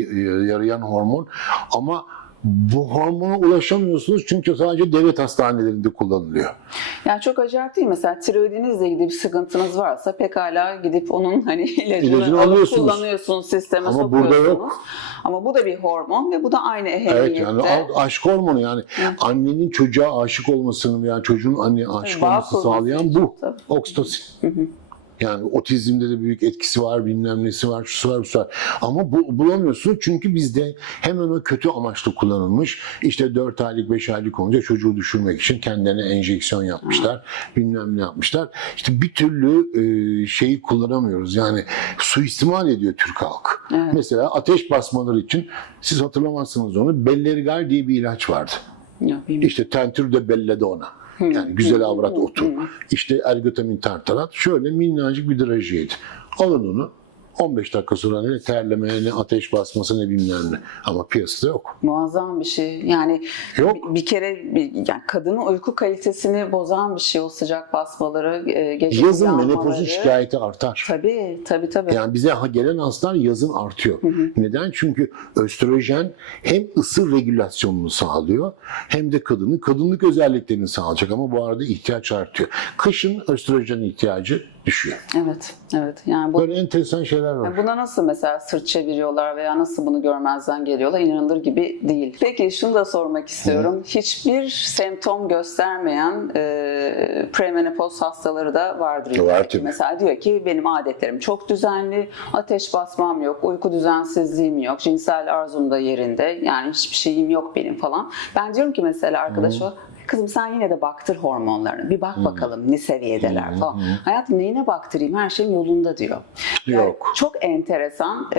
yarayan hormon. Ama bu hormona ulaşamıyorsunuz çünkü sadece devlet hastanelerinde kullanılıyor. Yani çok acayip değil mi? Mesela tiroidinizle ilgili bir sıkıntınız varsa pekala gidip onun hani ilacını alıp alıyorsunuz. kullanıyorsunuz, sisteme Ama sokuyorsunuz. burada yok. Ama bu da bir hormon ve bu da aynı ehemmiyette. Evet, yani aşk hormonu, yani annenin çocuğa aşık olmasını veya çocuğun anneye aşık Bağ olmasını kurması sağlayan için, bu. tabii. Oksitosin. Yani otizmde de büyük etkisi var, bilmem nesi var, şusu var, busu var. Ama bulamıyorsun çünkü bizde hemen o kötü amaçlı kullanılmış. İşte 4 aylık, 5 aylık olunca çocuğu düşürmek için kendilerine enjeksiyon yapmışlar, bilmem ne yapmışlar. İşte bir türlü şeyi kullanamıyoruz. Yani suistimal ediyor Türk halkı. Evet. Mesela ateş basmaları için, siz hatırlamazsınız onu, Bellerigal diye bir ilaç vardı. Yok, bilmiyorum. İşte tentür de belledona. Yani güzel avrat otu. İşte ergotamin tartarat. Şöyle minnacık bir drajeydi. Alın onu. 15 dakika sonra ne terleme, ne ateş basması, ne bilmem ne. Ama piyasada yok. Muazzam bir şey. Yani Yok. bir kere yani kadının uyku kalitesini bozan bir şey o sıcak basmaları, gece Yazın uyanmaları. menopozun şikayeti artar. Tabii. Yani bize gelen hastalar yazın artıyor. Neden? Çünkü östrojen hem ısı regülasyonunu sağlıyor hem de kadınlık özelliklerini sağlayacak ama bu arada ihtiyaç artıyor. Kışın östrojen ihtiyacı düşüyor. Evet. Yani Böyle enteresan şeyler var. buna nasıl mesela sırt çeviriyorlar veya nasıl bunu görmezden geliyorlar, inanılır gibi değil. Peki şunu da sormak istiyorum. Hiçbir semptom göstermeyen premenopoz hastaları da vardır. Var tabii. Mesela diyor ki benim adetlerim çok düzenli, ateş basmam yok, uyku düzensizliğim yok, cinsel arzum da yerinde, yani hiçbir şeyim yok benim falan. Ben diyorum ki mesela arkadaşa, kızım sen yine de baktır hormonlarını. Bir bak bakalım ne seviyedeler falan. Hayatım neyine baktırayım? Her şeyim yolunda diyor. Yani Yok. çok enteresan.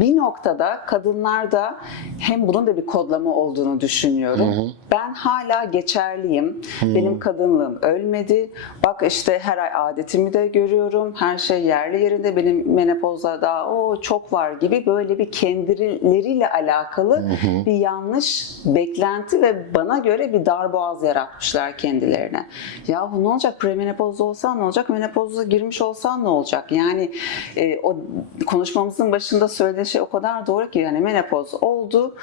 Bir noktada kadınlarda hem bunun da bir kodlama olduğunu düşünüyorum. Ben hala geçerliyim. Benim kadınlığım ölmedi. Bak işte her ay adetimi de görüyorum. Her şey yerli yerinde. Benim menopozda daha çok var gibi böyle bir kendileriyle alakalı bir yanlış beklenti ve bana göre bir darboğaz yaratmışlar kendilerine. Yahu ne olacak? Premenopozda olsan ne olacak? Menopozda girmiş olsan ne olacak? Yani o konuşmamızın başında söylediği şey o kadar doğru ki, yani menopoz oldu.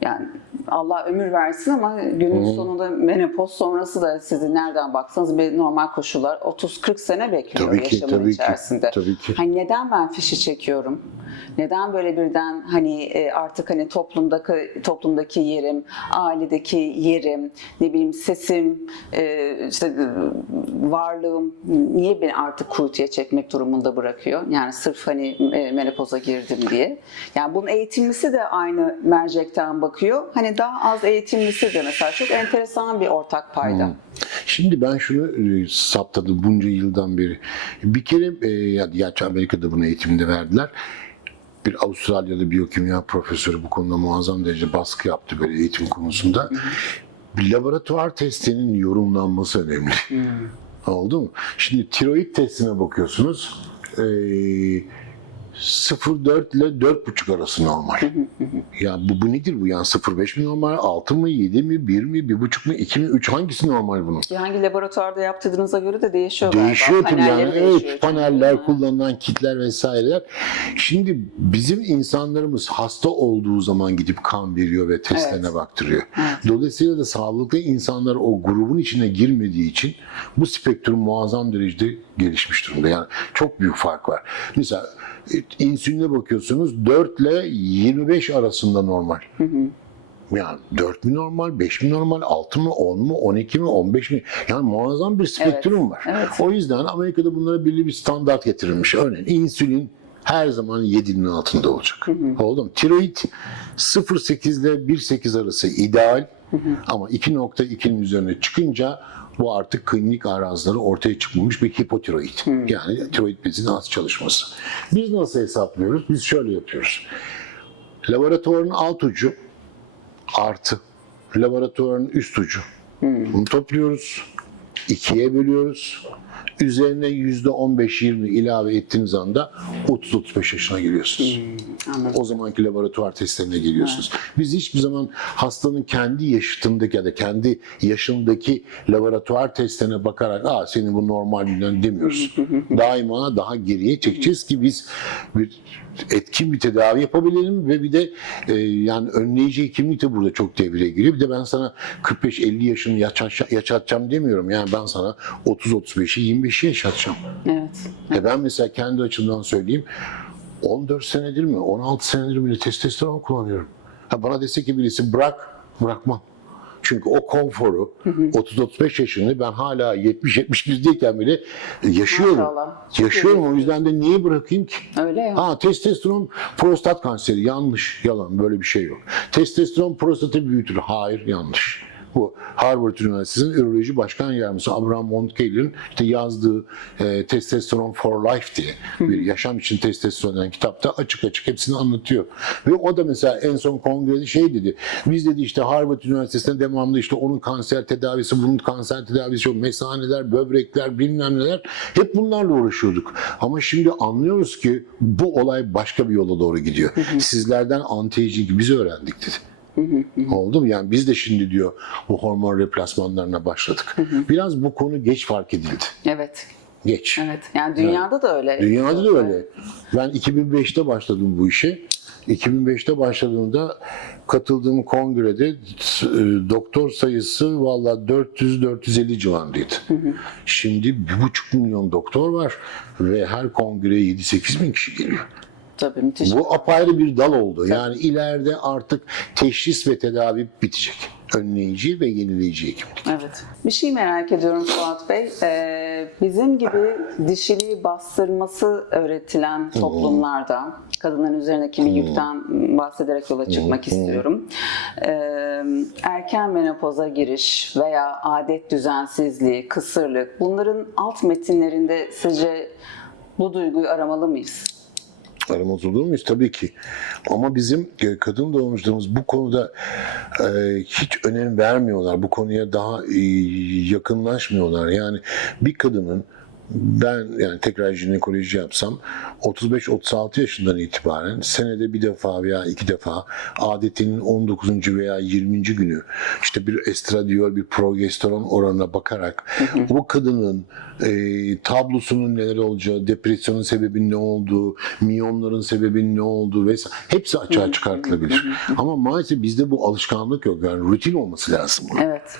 Yani Allah ömür versin ama günün sonunda menopoz sonrası da sizi nereden baksanız bir normal koşullar 30-40 sene bekliyor Tabii ki, yaşamın tabii ki, içerisinde. tabii ki. Hani neden ben fişi çekiyorum? Neden böyle birden hani artık hani toplumdaki yerim, ailedeki yerim, ne bileyim sesim, işte varlığım niye beni artık kuytuya çekmek durumunda bırakıyor? Yani sırf hani menopoza girdim diye. Yani bunun eğitimlisi de aynı mercekten bakıyor. Hani daha az eğitimlisi de mesela çok enteresan bir ortak payda. Şimdi ben şunu saptadım bunca yıldan beri. Bir kere, ya Amerika'da bunu eğitimde verdiler. Bir Avustralyalı biyokimya profesörü bu konuda muazzam derecede baskı yaptı böyle eğitim konusunda. Laboratuvar testinin yorumlanması önemli. Oldu mu? Şimdi tiroid testine bakıyorsunuz. 0,4 ile 4,5 arası normal. Ya bu nedir bu? Yani 0,5 mi normal? 6 mı? 7 mi? 1 mi? 1,5 mi? 2 mi? 3 hangisi normal bunun? Hangi laboratuvarda yaptırdığınıza göre de değişiyor Değişiyor galiba. tabii yani. Panelleri değişiyor Evet, çünkü. paneller, kullanılan kitler vesaireler. Şimdi bizim insanlarımız hasta olduğu zaman gidip kan veriyor ve testlerine baktırıyor. Dolayısıyla da sağlıklı insanlar o grubun içine girmediği için bu spektrum muazzam derecede gelişmiş durumda. Yani çok büyük fark var. Mesela insüline bakıyorsunuz 4 ile 25 arasında normal. Yani 4 mi normal, 5 mi normal, 6 mı, 10 mu, 12 mi, 15 mi? Yani muazzam bir spektrum var. Evet. O yüzden Amerika'da bunlara belli bir standart getirilmiş. Örneğin insülin her zaman 7'nin altında olacak. Oldu mu? Tiroid 0,8 ile 1,8 arası ideal. Ama 2,2'nin üzerine çıkınca bu artık klinik arazları ortaya çıkmamış bir hipotiroid. Yani tiroid bezinin az çalışması. Biz nasıl hesaplıyoruz? Biz şöyle yapıyoruz. Laboratuvarın alt ucu artı laboratuvarın üst ucu. Bunu topluyoruz. 2'ye bölüyoruz. Üzerine %15-20 ilave ettiğiniz anda 30-35 yaşına giriyorsunuz. O zamanki laboratuvar testlerine giriyorsunuz. Biz hiçbir zaman hastanın kendi yaşıtındaki ya da kendi yaşındaki laboratuvar testlerine bakarak senin bu normal bilmem demiyoruz. Daima daha geriye çekeceğiz ki biz bir etkin bir tedavi yapabilelim ve bir de yani önleyici hekimlik de burada çok devreye giriyor. Bir de ben sana 45-50 yaşını yaşatacağım demiyorum. Yani ben sana 30-35'i 25'i yaşatacağım. Evet. Ben mesela kendi açımdan söyleyeyim 14 senedir mi 16 senedir mi testosteron kullanıyorum. Bana dese ki birisi bırakmam. Çünkü o konforu 30-35 yaşında ben hala 70-71'deyken bile yaşıyorum. Maşallah. Yaşıyorum, o yüzden de niye bırakayım ki? Öyle ya. Testosteron prostat kanseri, yanlış, yalan, böyle bir şey yok. Testosteron prostatı büyütür, hayır, yanlış. Bu Harvard Üniversitesi'nin Üroloji Başkan Yardımcısı Abraham Montgomery'nin işte yazdığı Testosterone for Life diye bir yaşam için testosteron denen kitapta açık açık hepsini anlatıyor. Ve o da mesela en son kongrede şey dedi. Biz dedi işte Harvard Üniversitesi'nde devamlı işte onun kanser tedavisi, bunun kanser tedavisi yok. Mesaneler, böbrekler, bilmem neler. Hep bunlarla uğraşıyorduk. Ama şimdi anlıyoruz ki bu olay başka bir yola doğru gidiyor. Sizlerden anti-aging bizi öğrendik dedi. Oldu mu? Yani biz de şimdi diyor bu hormon replasmanlarına başladık. Biraz bu konu geç fark edildi. Evet. Geç. Evet. Yani dünyada da öyle. Dünyada da öyle. Ben 2005'te başladım bu işe. 2005'te başladığımda katıldığım kongrede doktor sayısı valla 400-450 civarındaydı. Şimdi 1,5 milyon doktor var ve her kongreye 7-8 bin kişi geliyor. Tabii müthiş. Bu apayrı bir dal oldu. Yani ileride artık teşhis ve tedavi bitecek. Önleyici ve yenileyici hekimlik. Evet. Bir şey merak ediyorum Fuat Bey. Bizim gibi dişiliği bastırması öğretilen toplumlarda, kadınların üzerindeki bir yükten bahsederek yola çıkmak istiyorum. Erken menopoza giriş veya adet düzensizliği, kısırlık, bunların alt metinlerinde sizce bu duyguyu aramalı mıyız? Aramaz olur muyuz? Tabii ki. Ama bizim kadın doğumcularımız bu konuda hiç önem vermiyorlar. Bu konuya daha yakınlaşmıyorlar. Yani bir kadının ben yani tekrar jinekoloji yapsam 35-36 yaşından itibaren senede bir defa veya 2 defa adetinin 19. veya 20. günü işte bir estradiol, bir progesteron oranına bakarak bu kadının tablosunun neler olacağı, depresyonun sebebinin ne olduğu, miyomların sebebinin ne olduğu vesaire hepsi açığa çıkartılabilir. Ama maalesef bizde bu alışkanlık yok. Yani rutin olması lazım. Evet.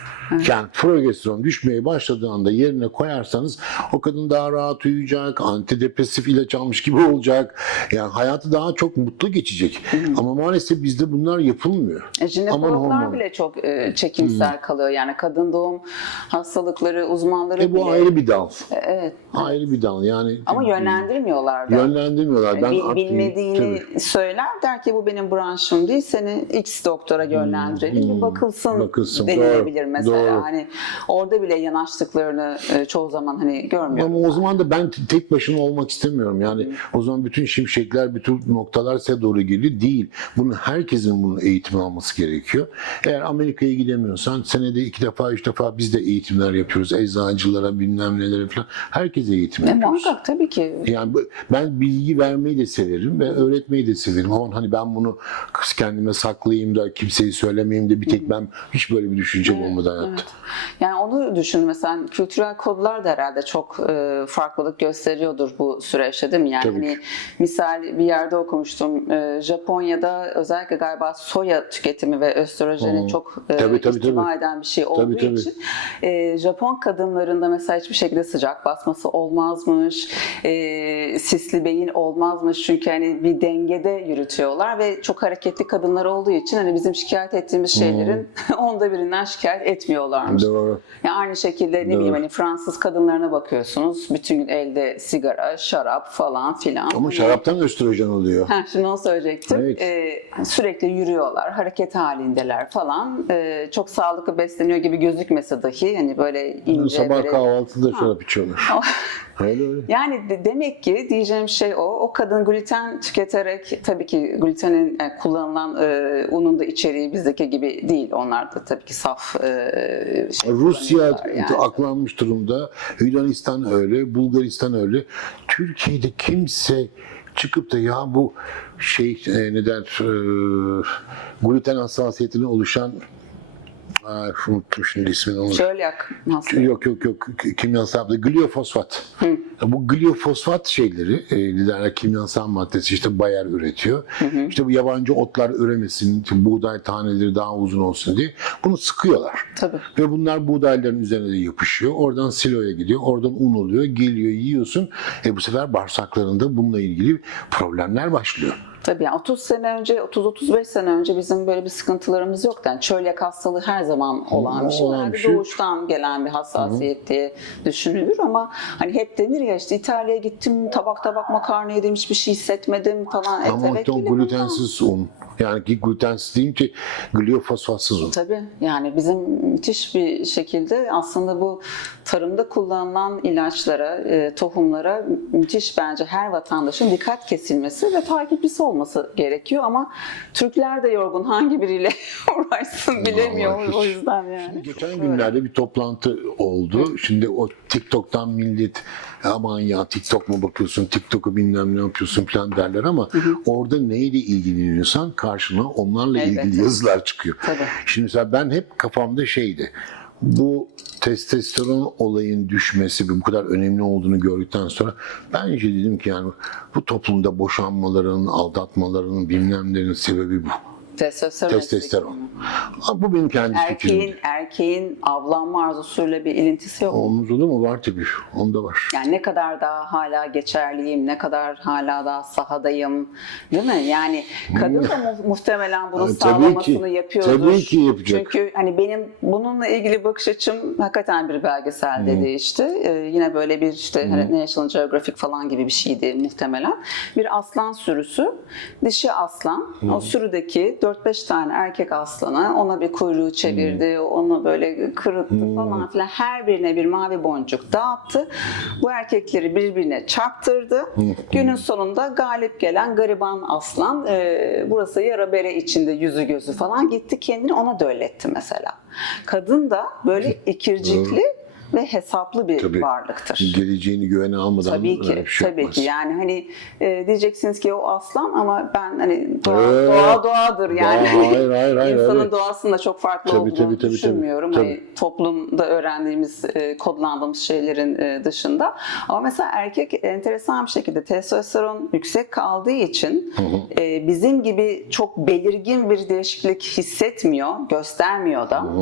Yani progesteron düşmeye başladığı anda yerine koyarsanız o kadın daha rahat uyuyacak, antidepresif ilaç almış gibi olacak. Yani hayatı daha çok mutlu geçecek. Ama maalesef bizde bunlar yapılmıyor. Jinekologlar bile çok çekimsel kalıyor. Yani kadın doğum hastalıkları uzmanları bu bile. ayrı bir dal. Evet. Ayrı bir dal. Yani Ama yönlendirmiyorlar da. yönlendirmiyorlar. Bilmediğini söyler, der ki bu benim branşım değil, seni X doktora yönlendirelim, bir bakılsın denilebilir mesela. Doğru. Hani orada bile yanaştıklarını çoğu zaman hani görmüyorum. Ama o zaman da ben tek başına olmak istemiyorum. Yani o zaman bütün şimşekler, bütün noktalar size doğru geliyor. Değil. Herkesin bunun eğitimi alması gerekiyor. Eğer Amerika'ya gidemiyorsan senede 2 defa, 3 defa biz de eğitimler yapıyoruz. Eczacılara, bilmem nelere falan. Herkese eğitim yapıyoruz. Muhakkak tabii ki. Yani ben bilgi vermeyi de severim ve öğretmeyi de severim. Ama hani ben bunu kendime saklayayım da kimseyi söylemeyeyim de bir tek ben hiç böyle bir düşüncem olmadan yaptım. Evet. Yani onu düşün mesela, kültürel kodlar da herhalde çok farklılık gösteriyordur bu süreçte, değil mi? Yani hani misal bir yerde okumuştum. Japonya'da özellikle galiba soya tüketimi ve östrojeni çok ihtiva eden bir şey olduğu için Japon kadınlarında mesela hiçbir şekilde sıcak basması olmazmış, sisli beyin olmazmış, çünkü hani bir dengede yürütüyorlar ve çok hareketli kadınlar olduğu için hani bizim şikayet ettiğimiz şeylerin onda birinden şikayet etmiyorlarmış. Doğru. Yani aynı şekilde ne bileyim hani Fransız kadınlarına bakıyorsunuz, bütün gün elde sigara, şarap falan filan. Ama şaraptan östrojen oluyor. Şimdi onu söyleyecektim. Evet. Sürekli yürüyorlar, hareket halindeler falan. Çok sağlıklı besleniyor gibi gözükmese dahi hani böyle ince. Sabah kahvaltıda şarap içiyorlar. Öyle. Yani demek ki diyeceğim şey o kadın gluten tüketerek, tabii ki glutenin kullanılan unun da içeriği bizdeki gibi değil. Onlar da tabii ki saf Rusya yani. aklanmış durumda. Yunanistan öyle, Bulgaristan öyle. Türkiye'de kimse çıkıp da ya bu gluten hassasiyetine oluşan unuttum şimdi ismini. Çölyak hastalığı. Yok. Kimyasal glifosat. Bu glifosat şeyleri liderler kimyasal maddesi işte Bayer üretiyor. İşte bu yabancı otlar üremesin, buğday taneleri daha uzun olsun diye bunu sıkıyorlar. Tabii. Ve bunlar buğdayların üzerine de yapışıyor. Oradan siloya gidiyor. Oradan un oluyor. Geliyor, yiyorsun. Bu sefer bağırsaklarında bununla ilgili problemler başlıyor. Tabii yani 30 sene önce, 30-35 sene önce bizim böyle bir sıkıntılarımız yoktu. Yani çölyak hastalığı her zaman olan bir şey. Yani doğuştan gelen bir hassasiyet diye düşünülür ama hani hep denir ya işte İtalya'ya gittim, tabak makarna yedim, hiçbir şey hissetmedim falan. Ama o glutensiz un Yani ki glutensiz deyince gliofosfatsız un. Tabii yani bizim müthiş bir şekilde aslında bu tarımda kullanılan ilaçlara, tohumlara müthiş bence her vatandaşın dikkat kesilmesi ve takipçisi olması gerekiyor ama Türkler de yorgun hangi biriyle uğraşsın bilemiyor Vallahi o yüzden yani. Geçen günlerde bir toplantı oldu. Şimdi o TikTok'tan millet aman ya TikTok mu bakıyorsun, TikTok'u bilmem ne yapıyorsun falan derler ama orada neyle ilgileniyorsan karşına onlarla Elbette. ilgili yazılar çıkıyor. Tabii. Şimdi mesela ben hep kafamda şeydi. Bu testosteron olayın düşmesi ve bu kadar önemli olduğunu gördükten sonra bence dedim ki yani bu toplumda boşanmaların, aldatmaların, bilmemlerin sebebi bu. Testosteron. Testosteron. Ama bu benim kendi fikrim. Erkeğin avlanma arzusuyla bir ilintisi yok. Omuzda mu var tabii. Onda var. Yani ne kadar daha hala geçerliyim, ne kadar hala daha sahadayım, değil mi? Yani kadın da muhtemelen bunu Tabii sağlamasını ki. yapıyordur. Tabii ki yapacak. Çünkü hani benim bununla ilgili bakış açım hakikaten bir belgeselde değişti. Yine böyle bir işte hani National Geographic falan gibi bir şeydi muhtemelen. Bir aslan sürüsü, dişi aslan, o sürüdeki 4-5 tane erkek aslana ona bir kuyruğu çevirdi, onu böyle kırıttı falan filan. Her birine bir mavi boncuk dağıttı. Bu erkekleri birbirine çarptırdı. Günün sonunda galip gelen gariban aslan burası yara bere içinde yüzü gözü falan gitti kendini ona dölletti mesela. Kadın da böyle ikircikli ve hesaplı bir Tabii. varlıktır. Geleceğini güvene almadan Tabii ki, bir şey tabii yapmaz. ki. Yani hani diyeceksiniz ki o aslan ama ben hani doğa doğadır yani. Hayır. İnsanın Evet. doğasında çok farklı Tabii, olduğunu tabii, düşünmüyorum. tabii. Hani toplumda öğrendiğimiz, kodlandığımız şeylerin dışında. Ama mesela erkek enteresan bir şekilde testosteron yüksek kaldığı için bizim gibi çok belirgin bir değişiklik hissetmiyor, göstermiyor da.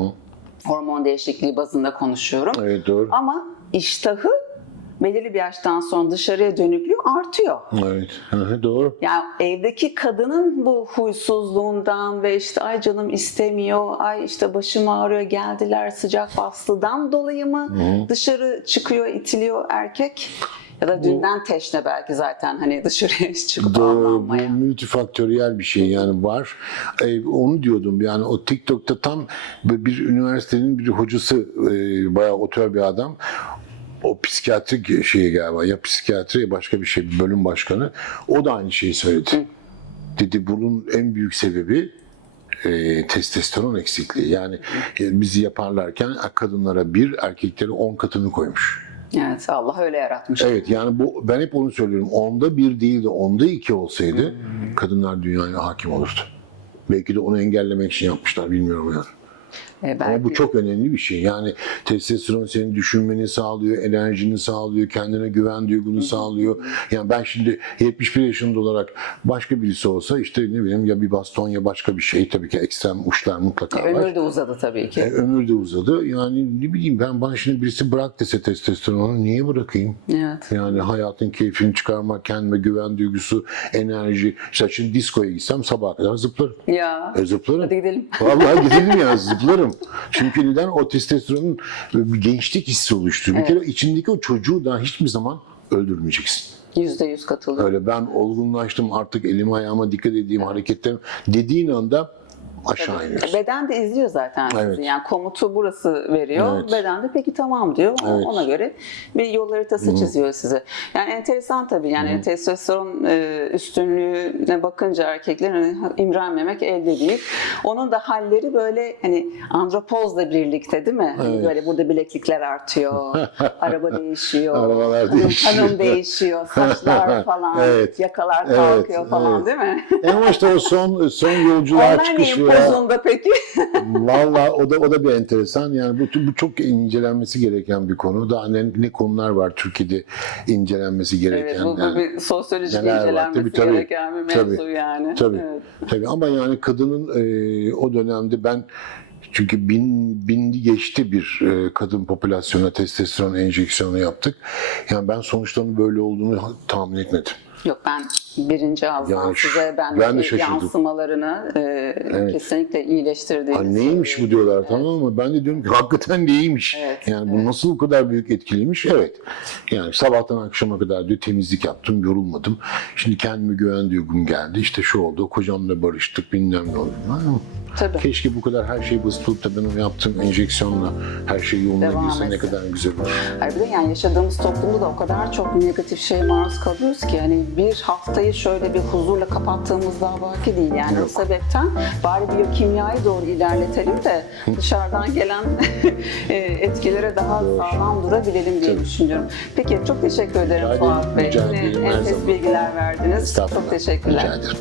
Hormon değişikliği bazında konuşuyorum. Evet doğru. Ama iştahı belirli bir yaştan sonra dışarıya dönüklüğü artıyor. Evet. Doğru. Yani evdeki kadının bu huysuzluğundan ve işte ay canım istemiyor, ay işte başım ağrıyor geldiler sıcak bastıdan dolayı mı dışarı çıkıyor, itiliyor erkek? Ya da dünden teşne belki zaten hani dışarıya çıkıp Bu avlanmaya. multifaktöriyel bir şey yani var. Onu diyordum yani o TikTok'ta tam bir üniversitenin bir hocası bayağı otör bir adam. O psikiyatrik şeye galiba ya psikiyatri ya başka bir şey bölüm başkanı. O da aynı şeyi söyledi. Dedi bunun en büyük sebebi testosteron eksikliği. Yani bizi yaparlarken kadınlara 1 erkeklere 10 katını koymuş. Evet Allah öyle yaratmış. Evet yani bu ben hep onu söylüyorum. 10'da 1 değil de 10'da 2 olsaydı kadınlar dünyaya hakim olurdu. Belki de onu engellemek için yapmışlar bilmiyorum yani. Ama bu çok önemli bir şey. Yani testosteron senin düşünmeni sağlıyor, enerjini sağlıyor, kendine güven duygunu sağlıyor. Yani ben şimdi 71 yaşında olarak başka birisi olsa işte ne bileyim ya bir baston ya başka bir şey tabii ki ekstrem uçlar mutlaka var. Ömür de uzadı tabii ki. Ömür de uzadı. Yani ne bileyim ben bana şimdi birisi bırak dese testosteronu niye bırakayım? Evet. Yani hayatın keyfini çıkarmak, kendime güven duygusu, enerji. İşte şimdi diskoya gitsem sabaha kadar zıplarım. Ya. Zıplarım. Hadi gidelim. Vallahi gidelim ya zıplarım. Çünkü neden? O testosteronun bir gençlik hissi oluşturuyor. Bir kere içindeki o çocuğu da hiçbir zaman öldürmeyeceksin. %100 katılıyorum. Öyle ben olgunlaştım artık elime ayağıma dikkat edeyim hareketlerim dediğin anda aşağı iniyorsun. Beden de izliyor zaten sizi. Evet. Yani komutu burası veriyor. Evet. Beden de peki tamam diyor. Evet. Ona göre bir yol haritası çiziyor size. Yani enteresan tabii. Yani testosteron üstünlüğüne bakınca erkeklerin hani imrenmemek elde değil. Onun da halleri böyle hani andropozla birlikte değil mi? Hani böyle burada bileklikler artıyor. Araba değişiyor. Arabalar değişiyor. Hanım değişiyor. Saçlar falan. Evet. Yakalar Evet, kalkıyor falan evet. değil mi? Ama işte o son yolculuğa Onlar çıkış neyin veya pozunda peki? valla o da bir enteresan. Yani bu çok incelenmesi gereken bir konu. Daha ne konular var Türkiye'de incelenmesi gereken. Evet, bu yani. bir sosyolojik Neler var? incelenmesi Tabii. gereken bir mevzu Tabii. yani. Tabii. Evet. Tabii ama yani kadının o dönemde ben çünkü bini geçti bir kadın popülasyona testosteron enjeksiyonu yaptık. Yani ben sonuçlarının böyle olduğunu tahmin etmedim. Yok, ben birinci ağızdan Yani size ben de şaşırdım. yansımalarını kesinlikle iyileştirdiğinizi. Neymiş bu diyorlar, tamam mı? Ben de diyorum ki hakikaten neymiş? Evet, Yani bu nasıl bu kadar büyük etkiliymiş? Evet. Yani sabahtan akşama kadar diyor temizlik yaptım, yorulmadım. Şimdi kendime güven duygum geldi. İşte şu oldu, kocamla barıştık, bilmem ne oldu. Tabii. Keşke bu kadar her şey basit olup da ben o yaptığım enjeksiyonla her şey yoluna Devam girse ne etsin. kadar güzel olur. Hayır, bir de yani yaşadığımız toplumda da o kadar çok negatif şeye maruz kalıyoruz ki hani bir haftayı şöyle bir huzurla kapattığımız daha vaki değil. Yani o sebepten bari biyokimyayı doğru ilerletelim de dışarıdan gelen etkilere daha sağlam durabilelim diye düşünüyorum. Peki, çok teşekkür ederim Rica ederim, Fuat Bey. rica Yine ederim, her enfes zaman. bilgiler verdiniz. Estağfurullah. Çok teşekkürler. Rica ederim.